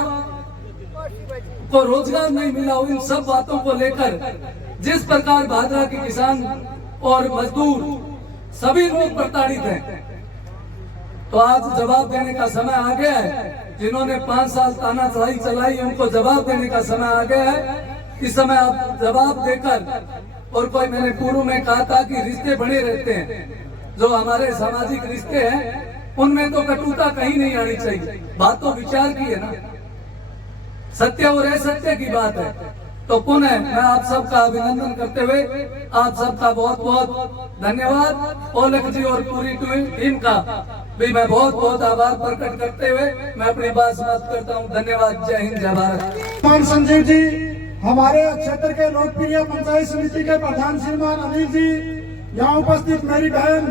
को रोजगार नहीं मिला हो, इन सब बातों को लेकर जिस प्रकार भादरा के किसान और मजदूर सभी लोग प्रताड़ित हैं, तो आज जवाब देने का समय आ गया है। जिन्होंने 5 साल तानाशाही चलाई, उनको जवाब देने का समय आ गया है। इस समय आप जवाब देकर, और कोई, मैंने पूर्व में कहा था कि रिश्ते बने रहते हैं, जो हमारे सामाजिक रिश्ते हैं उनमें तो कटुता कहीं नहीं आनी चाहिए। बात तो विचार की है ना, सत्य और असत्य की बात है। तो पुनः मैं आप सबका अभिनंदन करते हुए आप सबका बहुत बहुत धन्यवाद, औलख जी और पूरी टीम का भी मैं बहुत बहुत आभार प्रकट करते हुए मैं अपनी बात समाप्त करता हूँ। धन्यवाद। जय हिंद, जय भारत। संजीव जी, हमारे क्षेत्र के लोकप्रिय पंचायत समिति के प्रधान श्रीमान अनिल जी, यहाँ उपस्थित मेरी बहन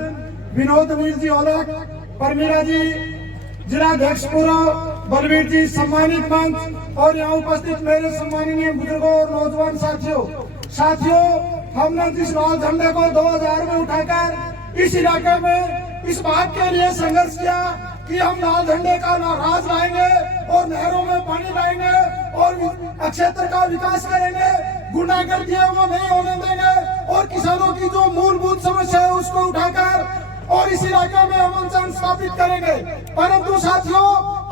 विनोद वीर जी औलख, परमीरा जी, जिलाध्यक्ष पूर्व बलवीर जी, सम्मानित मंच और यहाँ उपस्थित मेरे सम्माननीय बुजुर्गों और नौजवान साथियों, हमने जिस लाल झंडे को 2000 में उठाकर इस इलाके में इस बात के लिए संघर्ष किया कि हम लाल झंडे का राज लाएंगे और नहरों में पानी लाएंगे और क्षेत्र का विकास करेंगे, गुंडागर्दी को नहीं होने देंगे और किसानों की जो मूलभूत समस्या है उसको उठाकर और इस इलाके में अमन शांति स्थापित करेंगे। परंतु साथियों,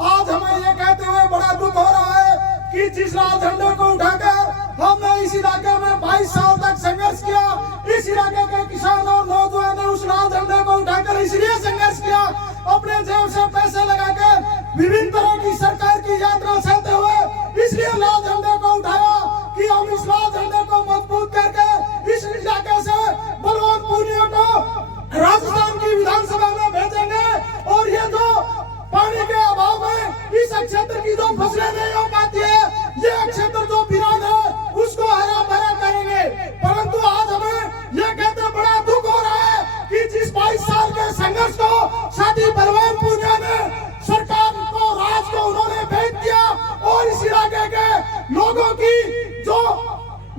आज हमें ये कहते हुए बड़ा दुख हो रहा है कि जिस लाल झंडे को उठाकर हमने इस इलाके में 22 साल तक संघर्ष किया, इस इलाके के किसान और नौजवान ने उस लाल झंडे को उठाकर इसलिए संघर्ष किया, अपने जेब से पैसे लगाकर विभिन्न तरह की सरकार की यात्रा चलते हुए इसलिए लाल झंडे को उठाया कि हम इस लाल झंडे को मजबूत करके इस इलाके से बलवान पूनिया को राजस्थान की विधानसभा में भेजेंगे और ये जो पानी के अभाव में इस क्षेत्र की जो फसलें नहीं हो पाती है, ये क्षेत्र जो वीरान है उसको हरा भरा करेंगे। परंतु आज हमें ये कहते बड़ा दुख हो रहा है कि जिस 22 साल के संघर्ष को साथी बलवान पूनिया ने सरकार को, राज को उन्होंने भेज दिया और इस इलाके के लोगों की जो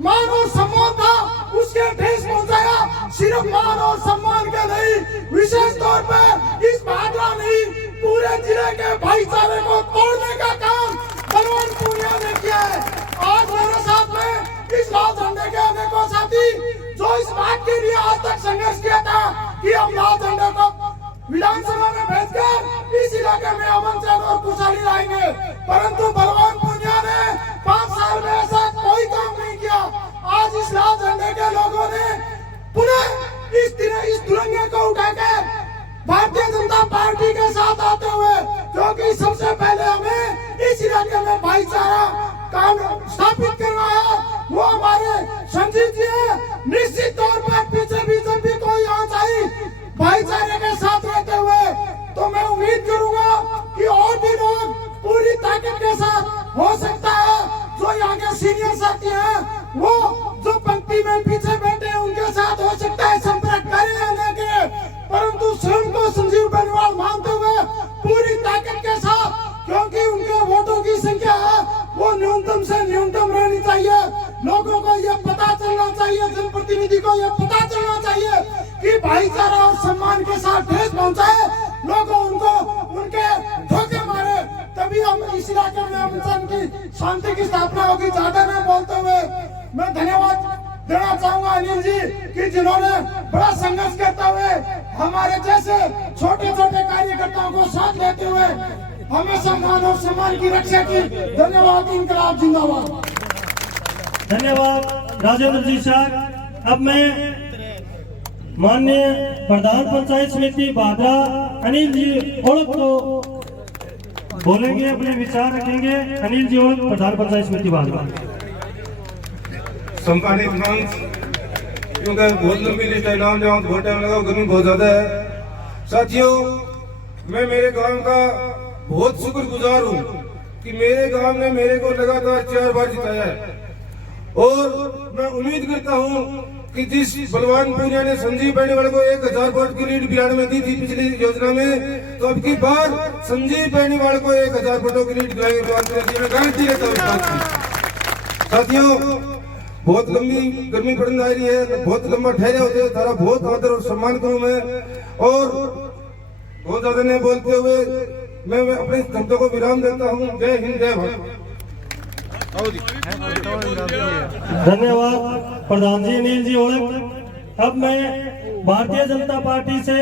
मान और सम्मान था उसके ठेस पहुंचाया। सिर्फ मान और सम्मान के नहीं, विशेष तौर पर इस भागला नहीं, पूरे जिले के भाईचारे को तोड़ने का काम बलवान पूनिया ने किया है। आज मेरे साथ में इस लाल झंडे के अनेकों साथी जो इस बात के लिए आज तक संघर्ष किया था कि हम लाल झंडे को विधानसभा में भेजकर इस इलाके में अमन चैन और खुशहाली लाएंगे, परंतु बलवान पूनिया ने 5 साल में ऐसा कोई काम नहीं किया। आज इस लाल झंडे के लोगों ने पुनः इस तिरंगे को उठाकर भारतीय जनता पार्टी के साथ आते हुए, क्योंकि सबसे पहले हमें इस इलाके में भाईचारा काम स्थापित करना है, वो हमारे संजीव जी है। निश्चित तौर पर पीछे भी जब भी कोई आ जाए भाईचारे के साथ रहते हुए, तो मैं उम्मीद करूंगा कि और भी लोग पूरी ताकत के साथ हो सकता है जो यहाँ के सीनियर साथी हैं, वो जो पंक्ति में पीछे बैठे हैं उनके साथ हो सकता है संपर्क करें या न करें, परंतु स्वयं को संजीव बेनीवाल मानते हुए पूरी ताकत के साथ, क्योंकि उनके वोटों की संख्या है वो न्यूनतम से न्यूनतम रहनी चाहिए। लोगों को यह पता चलना चाहिए, जनप्रतिनिधि को यह पता चलना चाहिए कि भाईचारा और सम्मान के साथ ठेस पहुंचाए, लोगों उनको उनके धोखे मारे, तभी हम इस इलाके में अमन की शांति की स्थापना होगी। ज्यादा न बोलते हुए मैं धन्यवाद देना चाहूंगा अनिल जी कि जिन्होंने बड़ा संघर्ष करते हुए हमारे जैसे छोटे छोटे कार्यकर्ताओं को साथ लेते हुए हमेशा मान और सम्मान की रक्षा की। धन्यवाद। इनकलाब जिंदाबाद। धन्यवाद राजेंद्र जी शाह। अब मैं माननीय प्रधान पंचायत समिति भादरा अनिल जी ओळख को बोलेंगे, अपने विचार रखेंगे। अनिल जी ओळख, प्रधान पंचायत समिति भादरा। सम्मानित मंच, क्योंकि बहुत लंबी लिस्ट है, नाम जाऊं तो बहुत टाइम लगा, गर्मी बहुत ज्यादा है। साथियों, मैं मेरे गांव का बहुत शुक्रगुजार हूं कि मेरे गांव ने मेरे को लगातार 4 बार जिताया है और मैं उम्मीद करता हूं कि जिस बलवान पूनिया ने संजीव बेनीवाल को 1000 वोट की लीड बिहार में दी थी पिछली योजना में, तो अब की बार संजीव बेनीवाल को 1000 वोटों की लीड दिलाएंगे, मैं गारंटी देता हूं इस बात की। साथियों, बहुत लंबी गर्मी पड़ने आ रही है, बहुत लंबा ठहरे होते हैं, सारा बहुत आदर और सम्मान करूं मैं, और बहुत ज्यादा नहीं बोलते हुए मैं अपने शब्दों को विराम देता हूं। जय हिंद, जय भारत। धन्यवाद प्रधान जी अनिल जी ओळख। अब मैं भारतीय जनता पार्टी से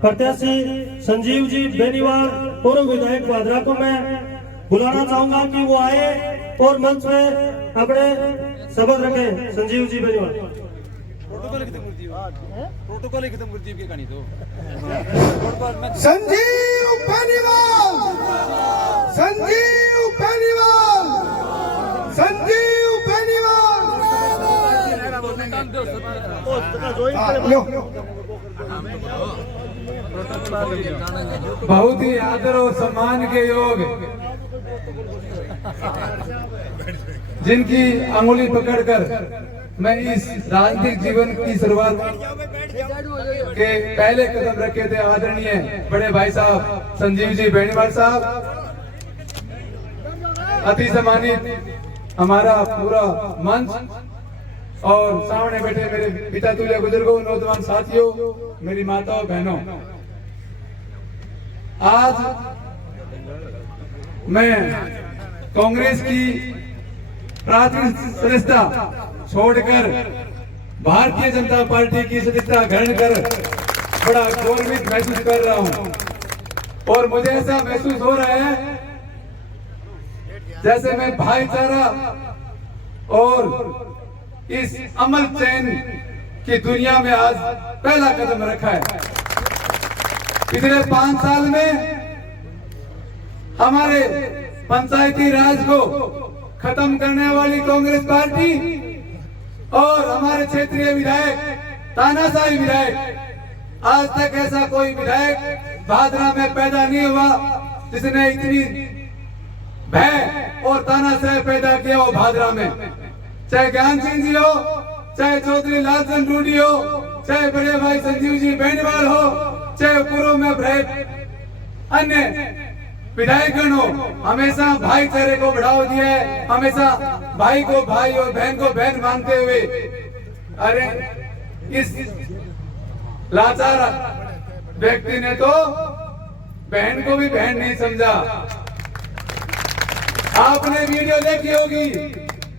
प्रत्याशी संजीव जी बेनीवाल पूर्व विधायक भादरा को मैं बुलाना चाहूंगा कि वो आए और मंच में अपने शपथ रखें। संजीव जी बेनीवाल। प्रोटोकॉल ही खत्म कर दी कहानी तो। संजीव बेनीवाल, संजीव बेनीवाल, संजीव बेनीवाल। बहुत ही आदर और सम्मान के योग जिनकी अंगुली पकड़कर मैं इस राजनीतिक जीवन की शुरुआत के पहले कदम रखे थे आदरणीय बड़े भाई साहब संजीव जी बेनीवाल साहब, अति सम्मानित हमारा पूरा मंच और सामने बैठे मेरे पिता तुल्य बुजुर्गों, नौजवान साथियों, मेरी माताओं बहनों, आज मैं कांग्रेस की प्राथमिक सदस्यता छोड़कर भारतीय जनता पार्टी की सदस्यता ग्रहण कर बड़ा गौरवित महसूस कर रहा हूं और मुझे ऐसा महसूस हो रहा है जैसे मैं भाईचारा और इस अमल चैन की दुनिया में आज पहला कदम रखा है। पिछले 5 साल में हमारे पंचायती राज को खत्म करने वाली कांग्रेस पार्टी और हमारे क्षेत्रीय विधायक, तानाशाही विधायक, आज तक ऐसा कोई विधायक भादरा में पैदा नहीं हुआ जिसने इतनी भय और तानाशाही पैदा किया हो भादरा में। चाहे ज्ञान सिंह जी हो, चाहे चौधरी लालचंद रूडी हो, चाहे बड़े भाई संजीव जी बेनीवाल हो, चाहे पूर्व में रहे अन्य विधायकगण हो, हमेशा भाईचारे को बढ़ावा दिया है, हमेशा भाई को भाई और बहन को बहन मानते हुए। अरे इस लाचार व्यक्ति ने तो बहन को भी बहन नहीं समझा। आपने वीडियो देखी होगी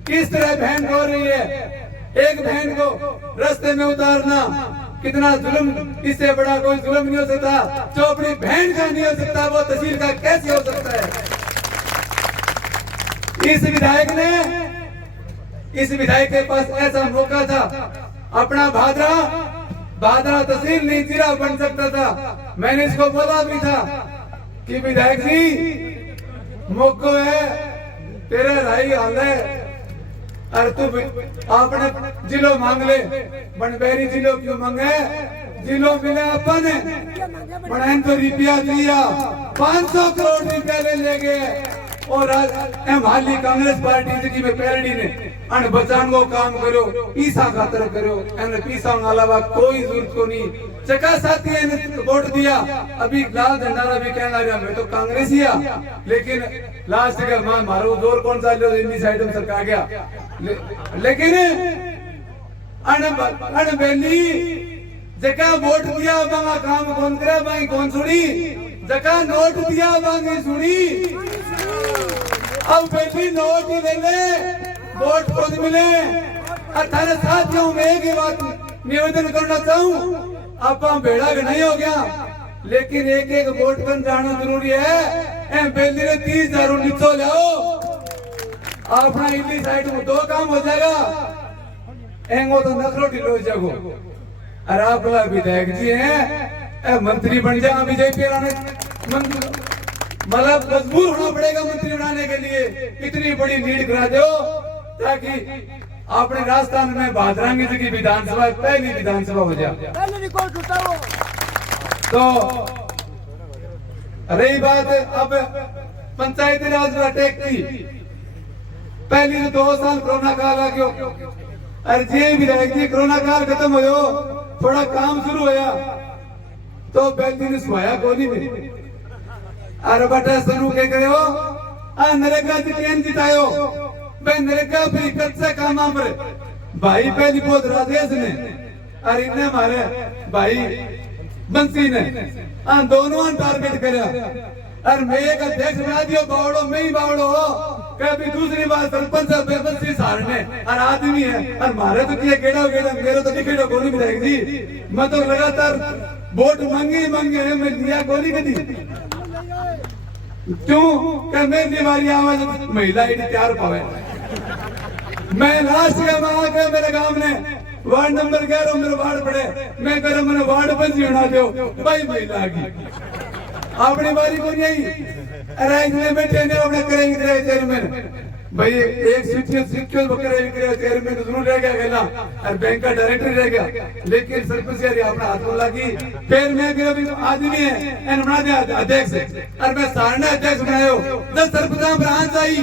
किस तरह बहन रो रही है। एक बहन को रास्ते में उतारना कितना जुल्म, इससे बड़ा कोई जुल्म नहीं हो सकता। जो अपनी बहन का नहीं हो सकता वो तहसील का कैसे हो सकता है। इस विधायक के पास ऐसा मौका था, अपना भादरा तहसील नहीं जिला बन सकता था। मैंने इसको बोला भी था कि विधायक जी मौको है, तेरे राही हाल है, अरे तू आपने जिलो मांग ले, बनबेरी जिलो क्यों मांगे, जिलो मिले अपन बहन तो रुपया दिया 500 करोड़ रुपया ले गए और हाली कांग्रेस पार्टी जी में पेरडी ने अन बचान को काम करो, ईसा खातर करो, एन पीसा अलावा कोई जरूरत को नहीं। चका साथी ने वोट दिया, अभी लाल झंडा भी कहना रहा मैं तो कांग्रेस ही लेकिन लास्ट का मारो जोर कौन सा लो साइड में सरकार गया। लेकिन अनबेली जका वोट दिया बांगा काम कौन करे, बाई कौन सुनी, जका नोट दिया बांगी सुनी। अब बेटी नोट ही ले वोट कौन मिले। अठारह साथियों में एक ही बात निवेदन करना चाहूँ, आप बेड़ा नहीं हो गया लेकिन एक एक वोट बन जाना जरूरी है। बेली ने 30,000 नीचो लाओ, अपना इली साइड में 2 काम हो जाएगा, एंगो तो नखरो ढिलो हो जागो। अरे आप विधायक जी हैं, मंत्री बन जाए बीजेपी मतलब मजबूर होना पड़ेगा मंत्री बनाने के लिए। इतनी बड़ी लीड करा दो ताकि अपने राजस्थान में भादरांगी जी की विधानसभा पहली विधानसभा हो जाए। तो रही बात अब पंचायती राज अटैक की, पहली तो 2 साल कोरोना काल आ गयो। अरे जी विधायक जी कोरोना काल खत्म हो, थोड़ा काम शुरू होया तो बेल ने सुहाया कोनी में। अरे बटा शुरू के करे हो नरेगा जी जितायो, नरेगा फिर कच्चा काम पर भाई पहली बहुत राजेश ने, अरे इन्हें हमारे भाई बंसी ने दोनों टारगेट करा। अरे मैं एक अध्यक्ष बना दियो बावड़ो, मैं ही बावड़ो हो, कभी दूसरी बार सरपंच बेबसी सारने और आदमी है। और मारे तो किया गेड़ा मेरे तो टिकट गोली विधायक जी, मैं तो लगातार वोट मांगे है, मैं लिया गोली कदी क्यों क्या मेरी बारी आवाज महिला तैयार पावे। मैं लास्ट का मांगा के मेरे गांव ने वार्ड नंबर 11 मेरे वार्ड पड़े, मैं कह रहा मैंने वार्ड बंसी बना दो भाई महिला की अपनी बारी को नहीं आई। अरे इतने बैठे ने अपने करेंगे चेयरमैन भाई एक सिक्योर बकरे चेयरमैन जरूर रह गया गला और बैंक का डायरेक्टर रह गया, लेकिन सरपंच यार अपना हाथ में लगी। फिर मैं भी आदमी है एन बना दिया अध्यक्ष और मैं सारना अध्यक्ष बनायो। 10 सरपंच ब्रांच आई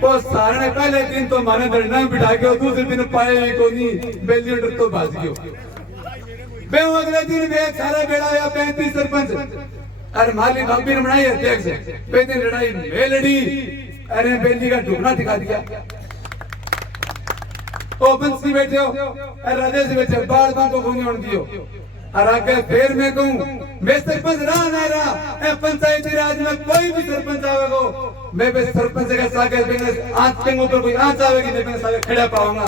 वो सारे पहले दिन तो माने धरना बिठा के दूसरे दिन पाए को नहीं बेली तो भाज गयो बे अगले दिन बे सारा बेड़ा या 35 सरपंच अरे माली भाभी ने बनाई अध्यक्ष बे दिन लड़ाई में लड़ी अरे बेली का ढूंढना दिखा दिया ओ बंसी बैठे हो अरे राजेश बैठे बाल को घूमने उड़ दियो और आगे फिर मैं कहूँ मैं सरपंच रहा ना रहा पंचायती राज में कोई भी सरपंच आवेगो मैं बस सरपंच का सागर बिना आंच के ऊपर कोई आंच आवेगी मैं बिना सागर खड़ा पाऊंगा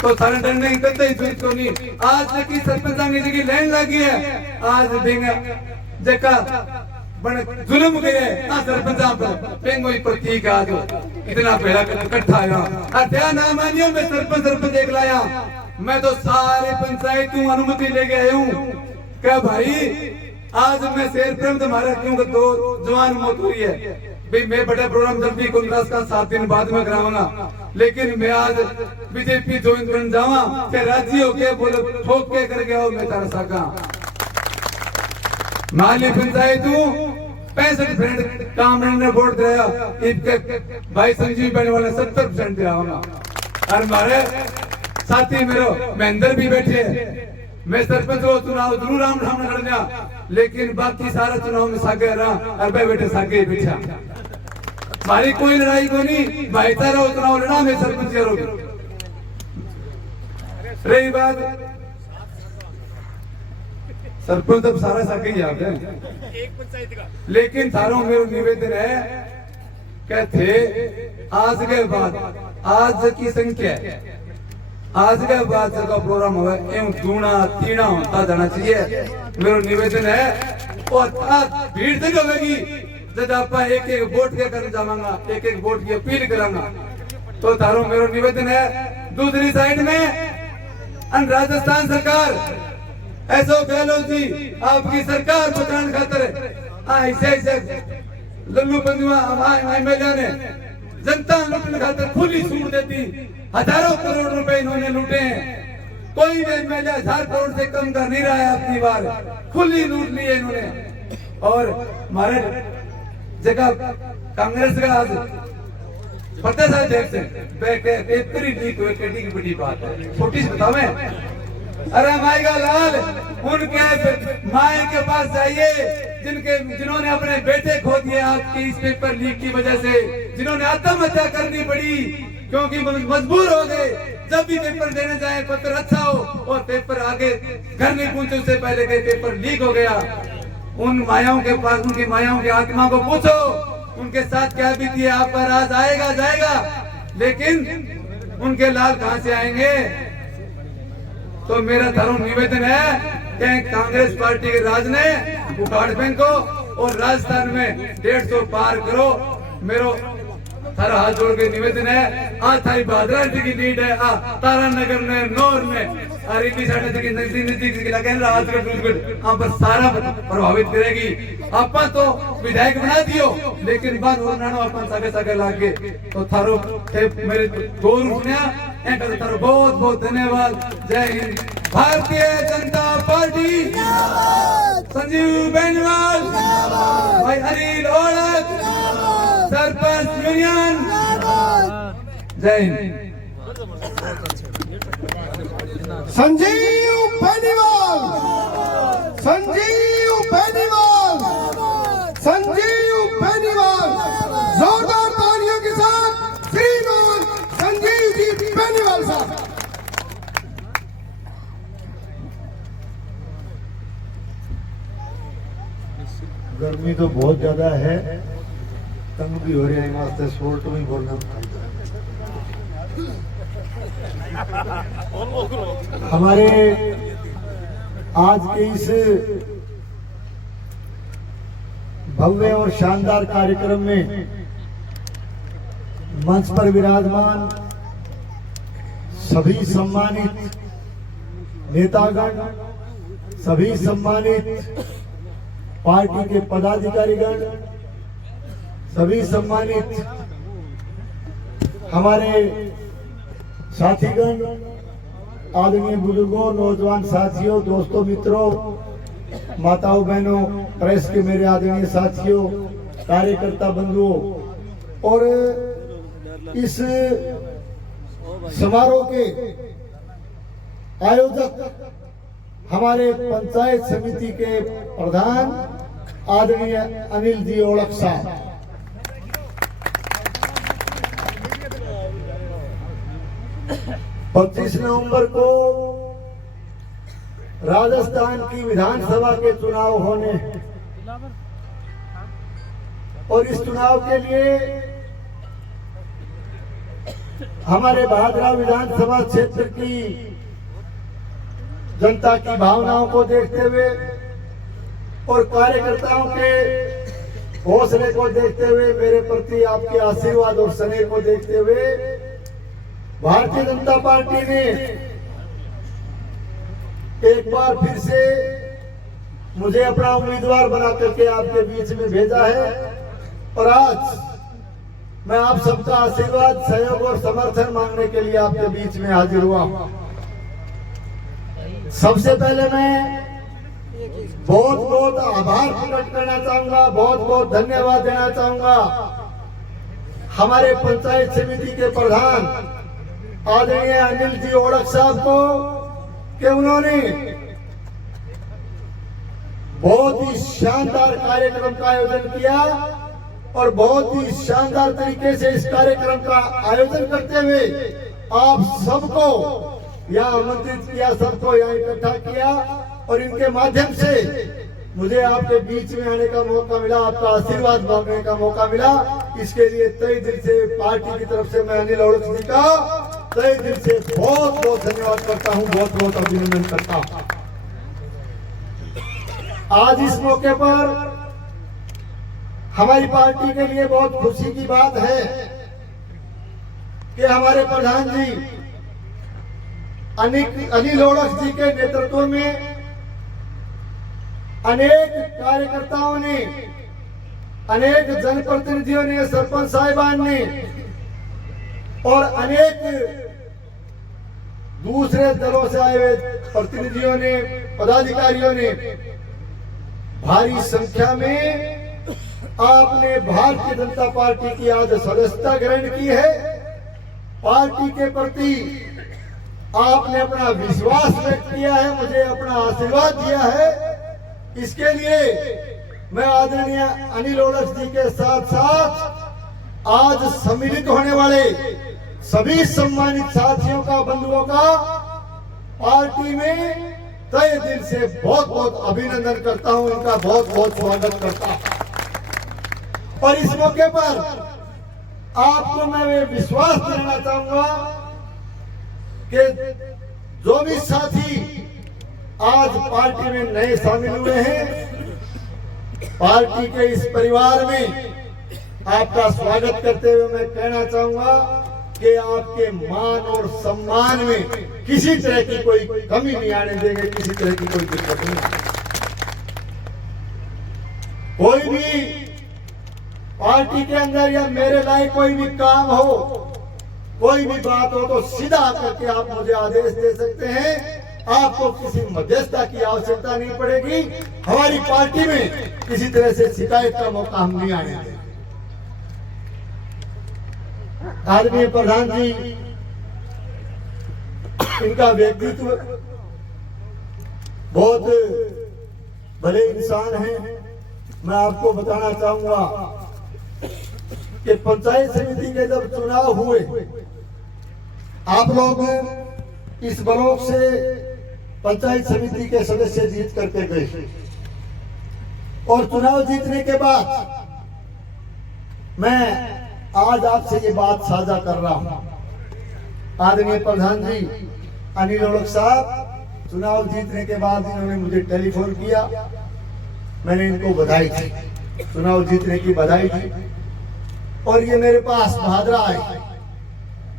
तो सारे डरने की कतई जरूरत को नहीं आज की सरपंच की जगह लाइन लगी है आज बिना जका बड़े जुल्म करे आ सरपंच पर पेंगो ही प्रतीक आज इतना पहला इकट्ठा आया अध्या ना मानियो मैं सरपंच एक लाया मैं तो सारे पंचायतों अनुमति लेके आया हूँ क्या भाई आज मैं शेर प्रेम तुम्हारा क्यों दो जवान मौत हुई है भाई मैं बड़ा प्रोग्राम जल्दी कांग्रेस का 7 दिन बाद में कराऊंगा लेकिन मैं आज बीजेपी ज्वाइन करने जावा के राजी होके बोले ठोक के करके आओ मैं तारा साका माली पंचायत 65% काम ने वोट दिया इसके भाई संजीव बहने वाले 70% दिया होगा और हमारे साथी मेरो महेंद्र भी बैठे मैं सरपंच को चुनाव जरूर राम सामने करना लेकिन बाकी सारा चुनाव में सागे रहा और मैं बेटे सागे बैठा हमारी कोई लड़ाई को नहीं भाईचारा चुनाव लड़ा मैं सरपंच करोगे रही बात सरपंच अब सारा सागे ही आप हैं लेकिन थारों मेरो निवेदन है क्या थे आज के बाद आज की संख्या आज के बाद का प्रोग्राम हुआ एवं दूना तीना होता जाना चाहिए मेरा निवेदन है और भीड़ तक होगी जब आप एक एक वोट के करने जाऊंगा एक एक वोट की अपील करांगा तो तारो मेरा निवेदन है दूसरी साइड में राजस्थान सरकार ऐसा गहलोत जी आपकी सरकार बचाने खातर ऐसे लल्लू पंजुआ एमएलए ने जनता लूटने खातर खुली छूट देती हजारों करोड़ रुपए इन्होंने लूटे हैं कोई भी एमएलए 1000 करोड़ से कम कर नहीं रहा है अपनी बार खुली लूट ली है इन्होंने और हमारे जगह कांग्रेस का आज प्रदेश अध्यक्ष पेपरी लीक हुए केटी की बड़ी बात है छोटी सी बताओ अरे माएगा लाल उनके माए के पास जाइए जिन्होंने अपने बेटे खो दिए आपकी इस पेपर लीक की वजह से जिन्होंने आत्महत्या करनी पड़ी क्योंकि मजबूर हो गए जब भी पेपर देने जाए पत्र अच्छा हो और पेपर आगे घर नहीं पहुंचे उससे पहले गए पेपर लीक हो गया उन मायाओं के पास उनकी मायाओं की आत्मा को पूछो उनके साथ क्या बीती है आप पर आज आएगा जाएगा लेकिन उनके लाल कहां से आएंगे तो मेरा धर्म निवेदन है कि कांग्रेस पार्टी के राज ने उखाड़ फेंको और राजस्थान में 150 पार करो मेरो थारा हाथ जोड़ के निवेदन है आज थारी भादरा की लीड है तारा नगर में नौर में अरेली साइड की नजदीक इलाके में राजगढ़ दूरगढ़ आप पर सारा प्रभावित करेगी आपा तो विधायक बना दियो लेकिन बाद और नानो अपन सागे सागे लागे तो थारो मेरे गोर सुनिया एंकर थारो बहुत बहुत धन्यवाद जय हिंद भारतीय जनता पार्टी जिंदाबाद संजीव बेनीवाल जिंदाबाद भाई अनिल ओढ़क सरपंच यूनियन जय हिंद संजीव बेनीवाल संजीव बेनीवाल संजीव बेनीवाल जोरदार तालियों के साथ श्रीमान संजीव जी बेनीवाल साहब गर्मी तो बहुत ज्यादा है तंग भी हो रहे हैं वास्ते शोर्ट में बोलना हमारे आज के इस भव्य और शानदार कार्यक्रम में मंच पर विराजमान सभी सम्मानित नेतागण सभी सम्मानित पार्टी के पदाधिकारीगण सभी सम्मानित हमारे साथीगण आदरणीय बुजुर्गों नौजवान साथियों दोस्तों मित्रों माताओं बहनों प्रेस के मेरे आदरणीय साथियों कार्यकर्ता बंधुओं और इस समारोह के आयोजक हमारे पंचायत समिति के प्रधान आदरणीय अनिल जी ओलख साहब, 25 नवंबर को राजस्थान की विधानसभा के चुनाव होने और इस चुनाव के लिए हमारे भादरा विधानसभा क्षेत्र की जनता की भावनाओं को देखते हुए और कार्यकर्ताओं के हौसले को देखते हुए, मेरे प्रति आपके आशीर्वाद और स्नेह को देखते हुए भारतीय जनता पार्टी ने एक बार फिर से मुझे अपना उम्मीदवार बना करके आपके बीच में भेजा है और आज मैं आप सबका आशीर्वाद, सहयोग और समर्थन मांगने के लिए आपके बीच में हाजिर हुआ। सबसे पहले मैं बहुत बहुत आभार प्रकट करना चाहूंगा, बहुत बहुत धन्यवाद देना चाहूंगा हमारे पंचायत समिति के प्रधान आदरणीय अनिल जी ओलख साहब को कि उन्होंने बहुत ही शानदार कार्यक्रम का आयोजन किया और बहुत ही शानदार तरीके से इस कार्यक्रम का आयोजन करते हुए आप सबको यहाँ आमंत्रित किया, सबको यहाँ इकट्ठा किया और इनके माध्यम से मुझे आपके बीच में आने का मौका मिला, आपका आशीर्वाद मांगने का मौका मिला। इसके लिए तहे दिल से पार्टी की तरफ से मैं अनिल ओलख जी का तहे दिल से बहुत बहुत धन्यवाद करता हूँ, बहुत बहुत अभिनंदन करता हूँ। आज इस मौके पर हमारी पार्टी के लिए बहुत खुशी की बात है कि हमारे प्रधान जी अनिल ओलख जी के नेतृत्व में अनेक कार्यकर्ताओं ने, अनेक जनप्रतिनिधियों ने, सरपंच साहिबान ने और अनेक दूसरे दलों से आए हुए प्रतिनिधियों ने, पदाधिकारियों ने भारी संख्या में आपने भारतीय जनता पार्टी की आज सदस्यता ग्रहण की है। पार्टी के प्रति आपने अपना विश्वास व्यक्त किया है, मुझे अपना आशीर्वाद दिया है। इसके लिए मैं आदरणीय अनिल ओलख जी के साथ साथ आज सम्मिलित होने वाले सभी सम्मानित साथियों का, बंधुओं का पार्टी में तहे दिल से बहुत बहुत अभिनंदन करता हूं, इनका बहुत बहुत स्वागत करता हूं। और इस मौके पर आपको मैं विश्वास दिलाना चाहूंगा कि जो भी साथी आज पार्टी में नए शामिल हुए हैं, पार्टी के इस परिवार में आपका स्वागत करते हुए मैं कहना चाहूंगा कि आपके मान और सम्मान में किसी तरह की कोई कमी नहीं आने देंगे, किसी तरह की कोई दिक्कत नहीं। कोई भी पार्टी के अंदर या मेरे लायक कोई भी काम हो, कोई भी बात हो तो सीधा आकर के आप मुझे आदेश दे सकते हैं। आपको किसी मध्यस्थता की आवश्यकता नहीं पड़ेगी। हमारी पार्टी में किसी तरह से शिकायत का मौका हम नहीं आने देंगे। आदरणीय प्रधान जी, इनका व्यक्तित्व बहुत भले इंसान हैं। मैं आपको बताना चाहूंगा कि पंचायत समिति के जब चुनाव हुए, आप लोग इस ब्लॉक से पंचायत समिति के सदस्य जीत करके गए और चुनाव जीतने के बाद मैं आज आपसे ये बात साझा कर रहा हूं। आदरणीय प्रधान जी अनिल ओलख साहब चुनाव जीतने के बाद इन्होंने मुझे टेलीफोन किया, मैंने इनको बधाई दी, चुनाव जीतने की बधाई दी और ये मेरे पास भादरा आए।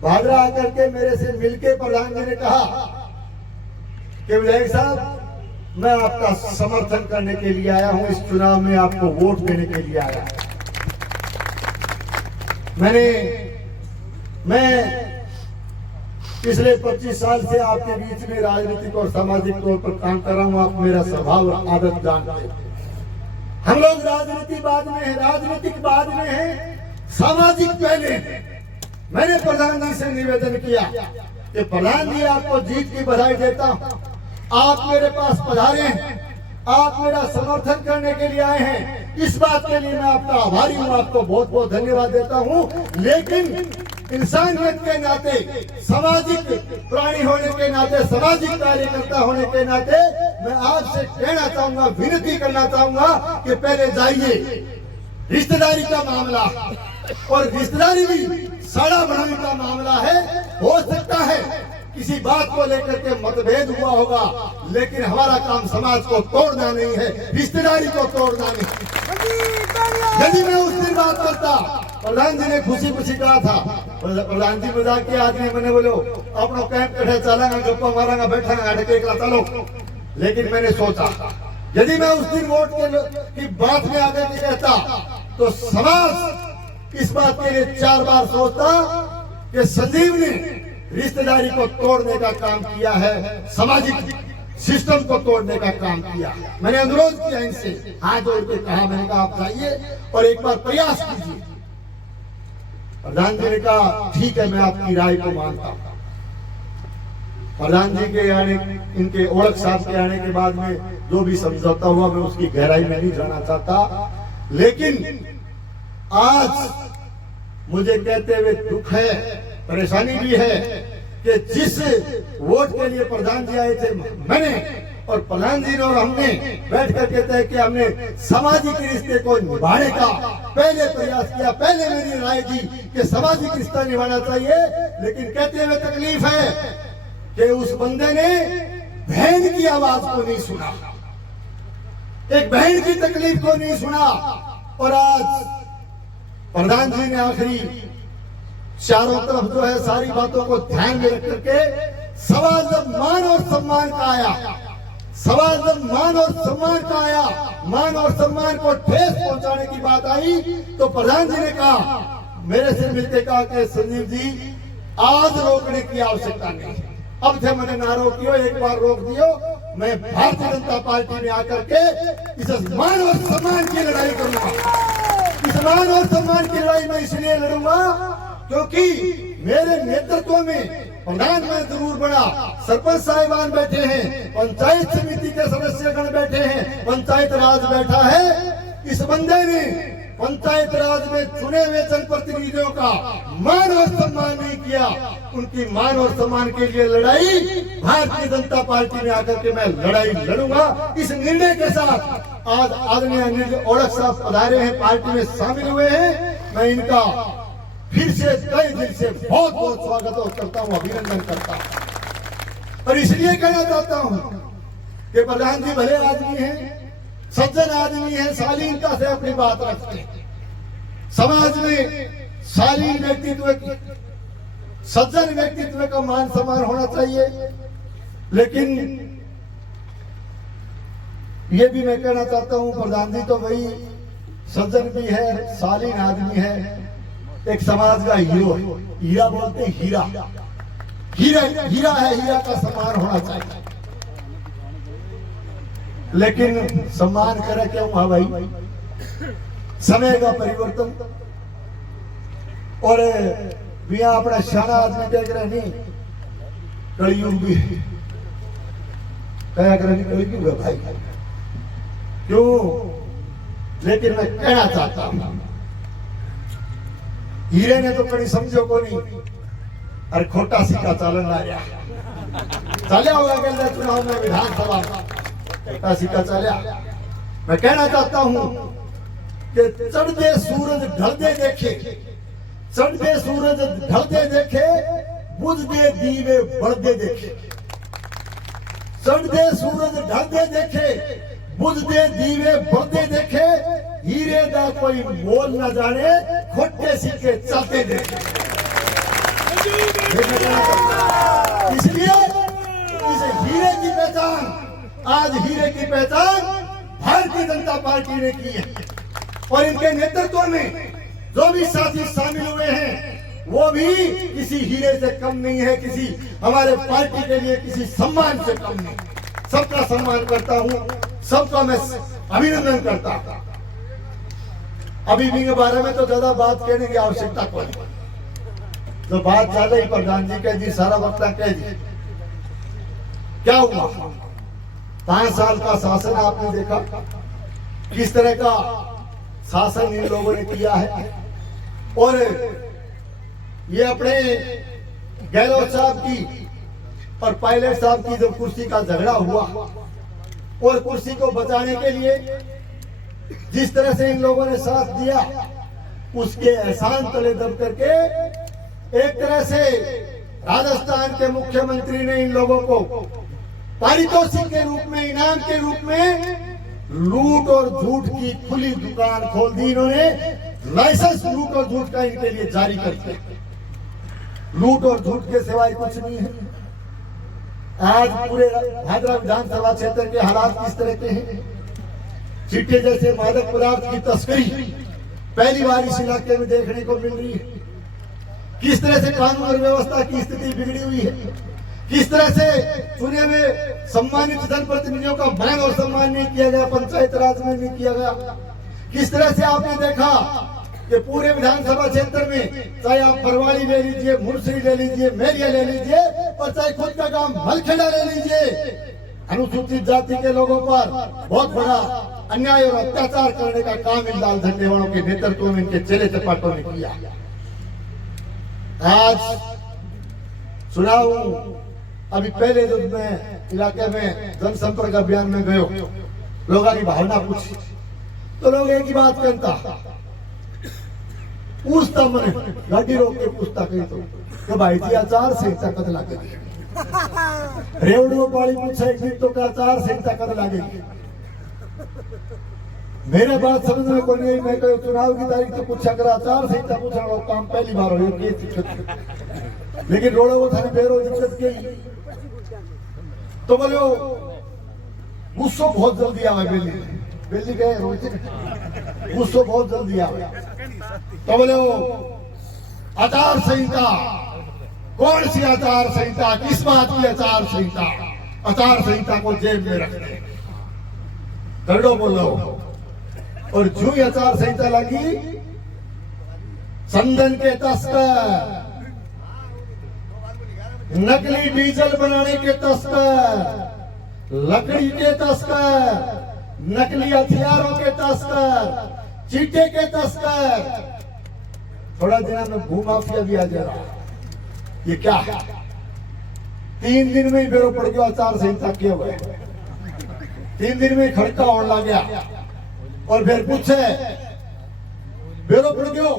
भादरा आकर के मेरे से मिलके प्रधान जी ने कहा कि विधायक साहब, मैं आपका समर्थन करने के लिए आया हूं, इस चुनाव में आपको वोट देने के लिए आया। मैं पिछले 25 साल से आपके बीच में राजनीतिक और सामाजिक तौर पर काम कर रहा हूं। आप मेरा स्वभाव और आदत जानते हैं। हम लोग राजनीति बाद में है, राजनीतिक बाद में है, सामाजिक पहले है। मैंने प्रधान जी से निवेदन किया कि प्रधान जी आपको जीत की बधाई देता हूं, आप मेरे पास पधारे हैं, आप मेरा समर्थन करने के लिए आए हैं, इस बात के लिए मैं आपका आभारी हूं, आपको बहुत बहुत धन्यवाद देता हूं। लेकिन इंसानियत के नाते, सामाजिक प्राणी होने के नाते, सामाजिक कार्यकर्ता होने के नाते मैं आपसे कहना चाहूंगा, विनती करना चाहूंगा कि पहले जाइए, रिश्तेदारी का मामला और रिश्तेदारी भी सड़ा बढ़ाने का मामला है। हो सकता है किसी बात को लेकर के मतभेद हुआ होगा, लेकिन हमारा काम समाज को तोड़ना नहीं है, रिश्तेदारी को तोड़ना नहीं। यदि मैं उस दिन बात करता, प्रधान जी ने खुशी खुशी कहा था, प्रधान जी मजाक के आदमी मैंने बोलो अपना कैंप कटे चलांगा, गप्पा मारांगा, बैठांगा, अटके चलो। लेकिन मैंने सोचा यदि मैं उस दिन वोट की बात में आगे नहीं कहता तो समाज इस बात के लिए 4 बार सोचता कि संजीव ने रिश्तेदारी को तोड़ने का काम किया है, सामाजिक सिस्टम को तोड़ने का काम किया। मैंने अनुरोध किया इनसे, हाथ जोड़ के कहा, मैंने कहा आप जाइए और एक बार प्रयास कीजिए। प्रधान जी ने कहा ठीक है, मैं आपकी राय को मानता हूं। प्रधान जी के आने, इनके ओळख साहब के आने के बाद में जो भी समझौता हुआ मैं उसकी गहराई में नहीं जाना चाहता, लेकिन आज मुझे कहते हुए दुख है, परेशानी भी है कि जिस वोट के लिए प्रधान जी आए थे, मैंने और प्रधान जी ने और हमने बैठ कर कहते हैं कि हमने सामाजिक रिश्ते को निभाने का पहले प्रयास किया। पहले मेरी राय थी कि सामाजिक रिश्ता निभाना चाहिए, लेकिन कहते हुए तकलीफ है कि उस बंदे ने बहन की आवाज को नहीं सुना, एक बहन की तकलीफ को नहीं सुना। और आज प्रधान जी ने आखिरी चारों तरफ जो है सारी बातों को ध्यान में रख करके सवाल जब मान और सम्मान का आया, सवाल जब मान और सम्मान का आया, मान और सम्मान को ठेस पहुंचाने की बात आई, तो प्रधान जी ने कहा, मेरे से मिलकर कहा कि संजीव जी आज रोकने की आवश्यकता नहीं, अब थे मैंने ना रोकियो, एक बार रोक दियो, मैं भारतीय जनता पार्टी में आकर के इस मान और सम्मान की लड़ाई करूंगा। इस मान और सम्मान की लड़ाई मैं इसलिए लड़ूंगा क्योंकि मेरे नेतृत्व में प्रधान में जरूर बड़ा, सरपंच साहिबान बैठे हैं, पंचायत समिति के सदस्यगण बैठे हैं, पंचायत राज बैठा है। इस बंदे ने पंचायत राज में चुने हुए जनप्रतिनिधियों का मान और सम्मान नहीं किया। उनकी मान और सम्मान के लिए लड़ाई भारतीय जनता पार्टी में आकर के मैं लड़ाई लड़ूंगा। इस निर्णय के साथ आज आदरणीय अनिल ओळख साहब पधारे हैं, पार्टी में शामिल हुए हैं। मैं इनका फिर से तहे दिल से बहुत बहुत स्वागत करता हूं, अभिनंदन करता हूं। और इसलिए कहना चाहता हूं कि प्रधान जी भले आदमी हैं, सज्जन आदमी है, शालीनता से अपनी बात रखते हैं। समाज में शालीन व्यक्तित्व की, सज्जन व्यक्तित्व का मान सम्मान होना चाहिए। लेकिन ये भी मैं कहना चाहता हूं, प्रधान जी तो वही सज्जन भी है, शालीन आदमी है, एक समाज का हीरो है। हीरा बोलते हीरा, हीरा हीरा है, हीरा का सम्मान होना चाहिए। लेकिन सम्मान करे क्यों है भाई, समय का परिवर्तन और बिया अपना शाना आदमी कह रहे नहीं, कलयुग भी कह रहे कलयुग है भाई, क्यों? लेकिन मैं कहना चाहता हूं, हीरे ने तो कभी समझो को नहीं, अरे खोटा सिक्का चालन लाया, चलिया होगा गल चुनाव में विधानसभा खोटा सिक्का चलिया। मैं कहना चाहता हूं कि चढ़ते सूरज ढलते देखे, चढ़ते सूरज ढलते देखे, बुझते दीवे बढ़ते देखे। चढ़ते सूरज ढलते देखे, बुझते दीवे बढ़ते देखे, हीरे का कोई मोल न जाने, खोटे सिक्के चलते देखे। इसलिए इस हीरे की पहचान, आज हीरे की पहचान भारतीय जनता पार्टी ने की है। और इनके नेतृत्व में जो भी साथी शामिल हुए हैं वो भी किसी हीरे से कम नहीं है, किसी हमारे पार्टी के लिए किसी सम्मान से कम नहीं। सबका सम्मान करता हूं, सबका मैं अभिनंदन करता हूं। अभी भी के बारे में तो ज्यादा बात कहने की आवश्यकता कोई नहीं। तो बात चल रही प्रधान जी कह दी, सारा वक्त कह दी। क्या हुआ? 5 साल का शासन आपने देखा, किस तरह का शासन इन लोगों ने किया है। और ये अपने गहलोत साहब की और पायलट साहब की जब कुर्सी का झगड़ा हुआ और कुर्सी को बचाने के लिए जिस तरह से इन लोगों ने साथ दिया, उसके एहसान तले दब करके एक तरह से राजस्थान के मुख्यमंत्री ने इन लोगों को पारितोषिक के रूप में, इनाम के रूप में लूट और झूठ की खुली दुकान खोल दी। इन्होंने लाइसेंस लूट और झूठ का इनके लिए जारी कर दिया। लूट और झूठ के सिवाय कुछ नहीं है। आज पूरे भादरा विधानसभा क्षेत्र के हालात किस तरह के हैं? चिट्टे जैसे मादक पदार्थ की तस्करी पहली बार इस इलाके में देखने को मिल रही है। किस तरह से कानून और व्यवस्था की स्थिति बिगड़ी हुई है, किस तरह से चुने हुए सम्मानित जनप्रतिनिधियों का मान और सम्मान नहीं किया गया, पंचायत राज में नहीं किया गया। किस तरह से आपने देखा कि पूरे विधानसभा क्षेत्र में, चाहे आप बरवाड़ी ले लीजिए, मुर्शी ले लीजिए, मेरिया ले लीजिए, और चाहे खुद का गांव मलखेड़ा ले लीजिए, अनुसूचित जाति के लोगों पर बहुत बड़ा अन्याय और अत्याचार करने का काम इन लाल झंडे वालों के नेतृत्व में इनके चेले चपाटों ने किया। आज चुनाव अभी पहले जो मैं इलाके में जनसंपर्क अभियान में गयो, लोगों की भावना पूछी तो लोग एक ही बात कहता, पूछता मैंने गाड़ी रोक के पूछता कहीं तो भाई जी आचार संहिता कद लगेगी, रेवड़ो पाली पूछा एक दिन तो आचार संहिता कद लगेगी। मेरे बात समझ में कोई नहीं। मैं कहो चुनाव की तारीख तो पूछा कर आचार संहिता पूछा काम पहली बार हो, लेकिन रोड़ो वो थाने बेरो दिक्कत की तो बोलो गुस्सो बहुत जल्दी आवे। बेली गए गुस्सो बहुत जल्दी आवे तो बोलो आचार संहिता, कौन सी आचार संहिता, किस बात की आचार संहिता? आचार संहिता को जेब में रखते करो बोलो। और जो आचार संहिता लगी, संदन के तस्कर, नकली डीजल बनाने के तस्कर, लकड़ी के तस्कर, नकली हथियारों के तस्कर, चीटे के तस्कर, थोड़ा दिन में भूमाफिया भी आ जा रहा। ये क्या है? 3 दिन में ही बेरो पड़ गया आचार संहिता किए हुए, 3 दिन में खड़का होने लग गया। और फिर पूछे बेरो पड़ गयो,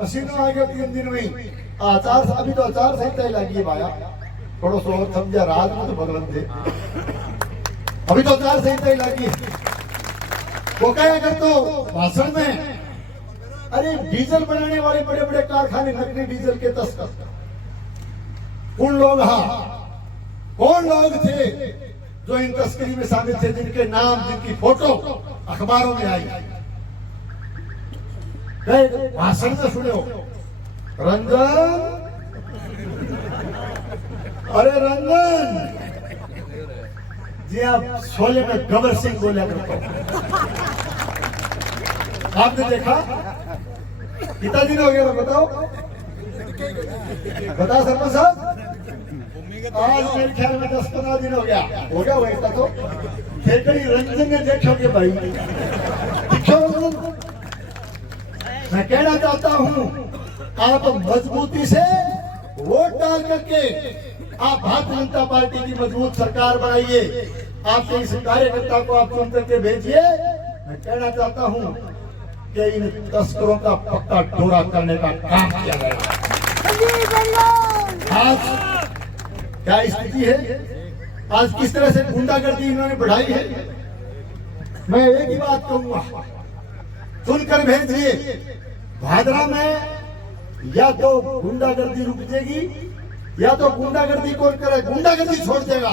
पसीना आ गया 3 दिन में ही। आचार अभी तो आचार संहिता ही लगी है भाया, थोड़ा सा और समझा, रात में तो भगवान थे, अभी तो आचार संहिता ही लगी। वो क्या कर तो भाषण में, अरे डीजल बनाने वाले बड़े बड़े कारखाने, नकली डीजल के तस्कर, उन लोग, हाँ कौन लोग थे जो इन तस्करी में शामिल थे, जिनके नाम, जिनकी फोटो अखबारों में आई? भाषण में सुने हो रंजन, अरे रंजन जी, आप शोले में गबर सिंह बोला करते हो, आपने देखा? कितना दिन हो गया बताओ, बता सरपंच साहब? आज मेरे ख्याल में 10-15 दिन हो गया वैसा तो खेकड़ी रंजन ने देखोगे भाई, दिखो रंजन। मैं कहना चाहता हूं, आप मजबूती से वोट डाल करके आप भारतीय जनता पार्टी की मजबूत सरकार बनाइए। आपके इस कार्यकर्ता को आप चुन करके भेजिए। मैं कहना चाहता हूं कि इन तस्करों का पक्का डोरा करने का काम किया जाएगा। आज क्या स्थिति है, आज किस तरह से गुंडागर्दी इन्होंने बढ़ाई है। मैं एक ही बात कहूंगा, सुनकर भेजिए। भादरा में या तो गुंडागर्दी रुक जाएगी, या तो गुंडागर्दी कौन करे, गुंडागर्दी छोड़ देगा,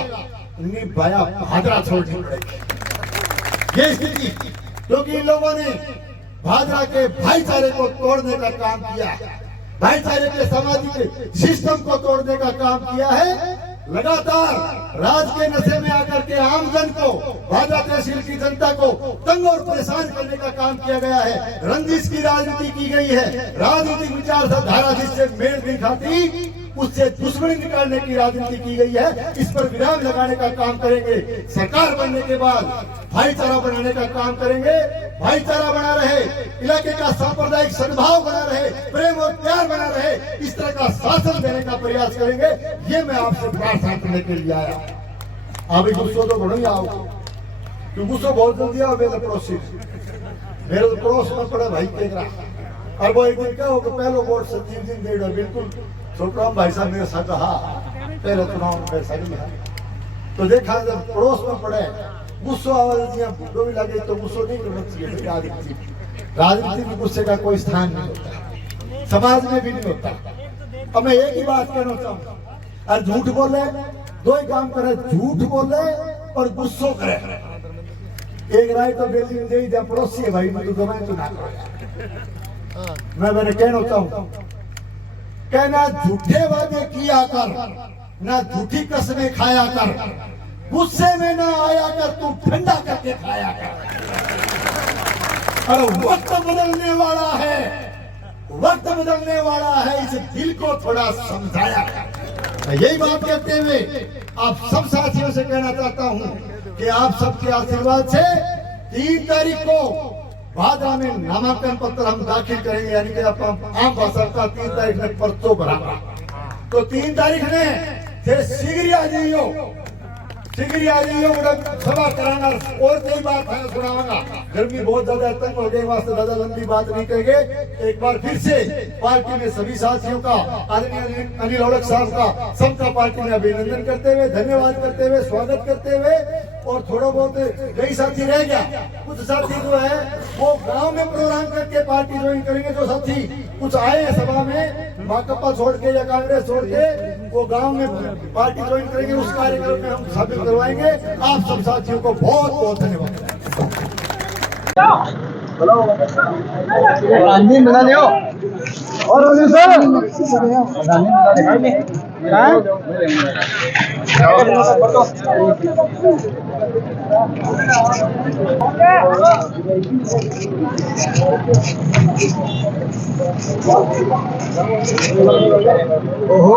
नहीं भाया भादरा छोड़नी पड़ेगी ये स्थिति। क्योंकि इन लोगों ने भादरा के भाईचारे को तोड़ने का काम किया है, भाईचारे के सामाजिक सिस्टम को तोड़ने का काम किया है। लगातार राज के नशे में आकर के आम जन को, भाजपा तहसील की जनता को तंग और परेशान करने का काम किया गया है। रंजिश की राजनीति की गई है, राजनीतिक विचारधारा जिससे मेल नहीं खाती उससे दुश्मनी निकालने की राजनीति की गई है। इस पर विराम लगाने का काम करेंगे। सरकार बनने के बाद भाईचारा बनाने का काम करेंगे। भाईचारा बना रहे, इलाके का सांप्रदायिक सद्भाव बना रहे, प्रेम और प्यार बना रहे, इस तरह का शासन देने का प्रयास करेंगे। ये मैं आपसे प्रार्थना करने के लिए आया। अभी गुस्सो तो बढ़ो ही आओ, क्योंकि गुस्सो बहुत जल्दी आओ। मेरे तो पड़ोस में पड़ा भाई देख रहा, और वो एक दिन क्या हो कि पहले वोट संजीव जी दे रहा, बिल्कुल छोटा भाई साहब मेरे साथ कहा पहले चुनाव मेरे साथ लिया, तो देखा जब पड़ोस में पड़े गुस्सो आवाज भी लगे तो गुस्सो नहीं करना चाहिए। राजनीति में गुस्से का कोई स्थान नहीं होता, समाज में भी नहीं होता। अब मैं एक ही बात कहना चाहूँ, और झूठ बोले दो ही काम करे, झूठ बोले और गुस्सो करे। एक राय तो बेटी में दे पड़ोसी है भाई, मैं तो ना मैं मैंने कहना चाहूँ, कहना झूठे वादे किया कर, ना झूठी कसमें खाया कर, गुस्से में ना आया कर, तू ठंडा करके खाया कर। और वक्त बदलने वाला है, वक्त बदलने वाला है, इस दिल को थोड़ा समझाया कर। यही बात कहते हुए आप सब साथियों से कहना चाहता हूं कि आप सबके आशीर्वाद से 3 तारीख को भादरा में नामांकन पत्र हम दाखिल करेंगे, यानी कि आम भाषा का 3 तारीख में पर्चो भरा। तो 3 तारीख ने थे शीघ्र आ जाइयो सभा कराना। और कई बात है सुनाऊंगा, गर्मी बहुत ज्यादा तंग हो गई, वास्ते ज्यादा लंबी बात नहीं करेंगे। एक बार फिर से पार्टी में सभी साथियों का, आदरणीय अनिल औलख साहब का, सबका पार्टी में अभिनंदन करते हुए, धन्यवाद करते हुए, स्वागत करते हुए। और थोड़ा बहुत कई साथी रह गया, कुछ साथी जो है वो गांव में प्रोग्राम करके पार्टी ज्वाइन करेंगे। जो साथी कुछ आए हैं सभा में, भाकपा छोड़ के या कांग्रेस छोड़ के, वो गांव में पार्टी ज्वाइन करेंगे। उस कार्यक्रम में हम शामिल करवाएंगे। आप सब साथियों को बहुत बहुत धन्यवाद। ओहो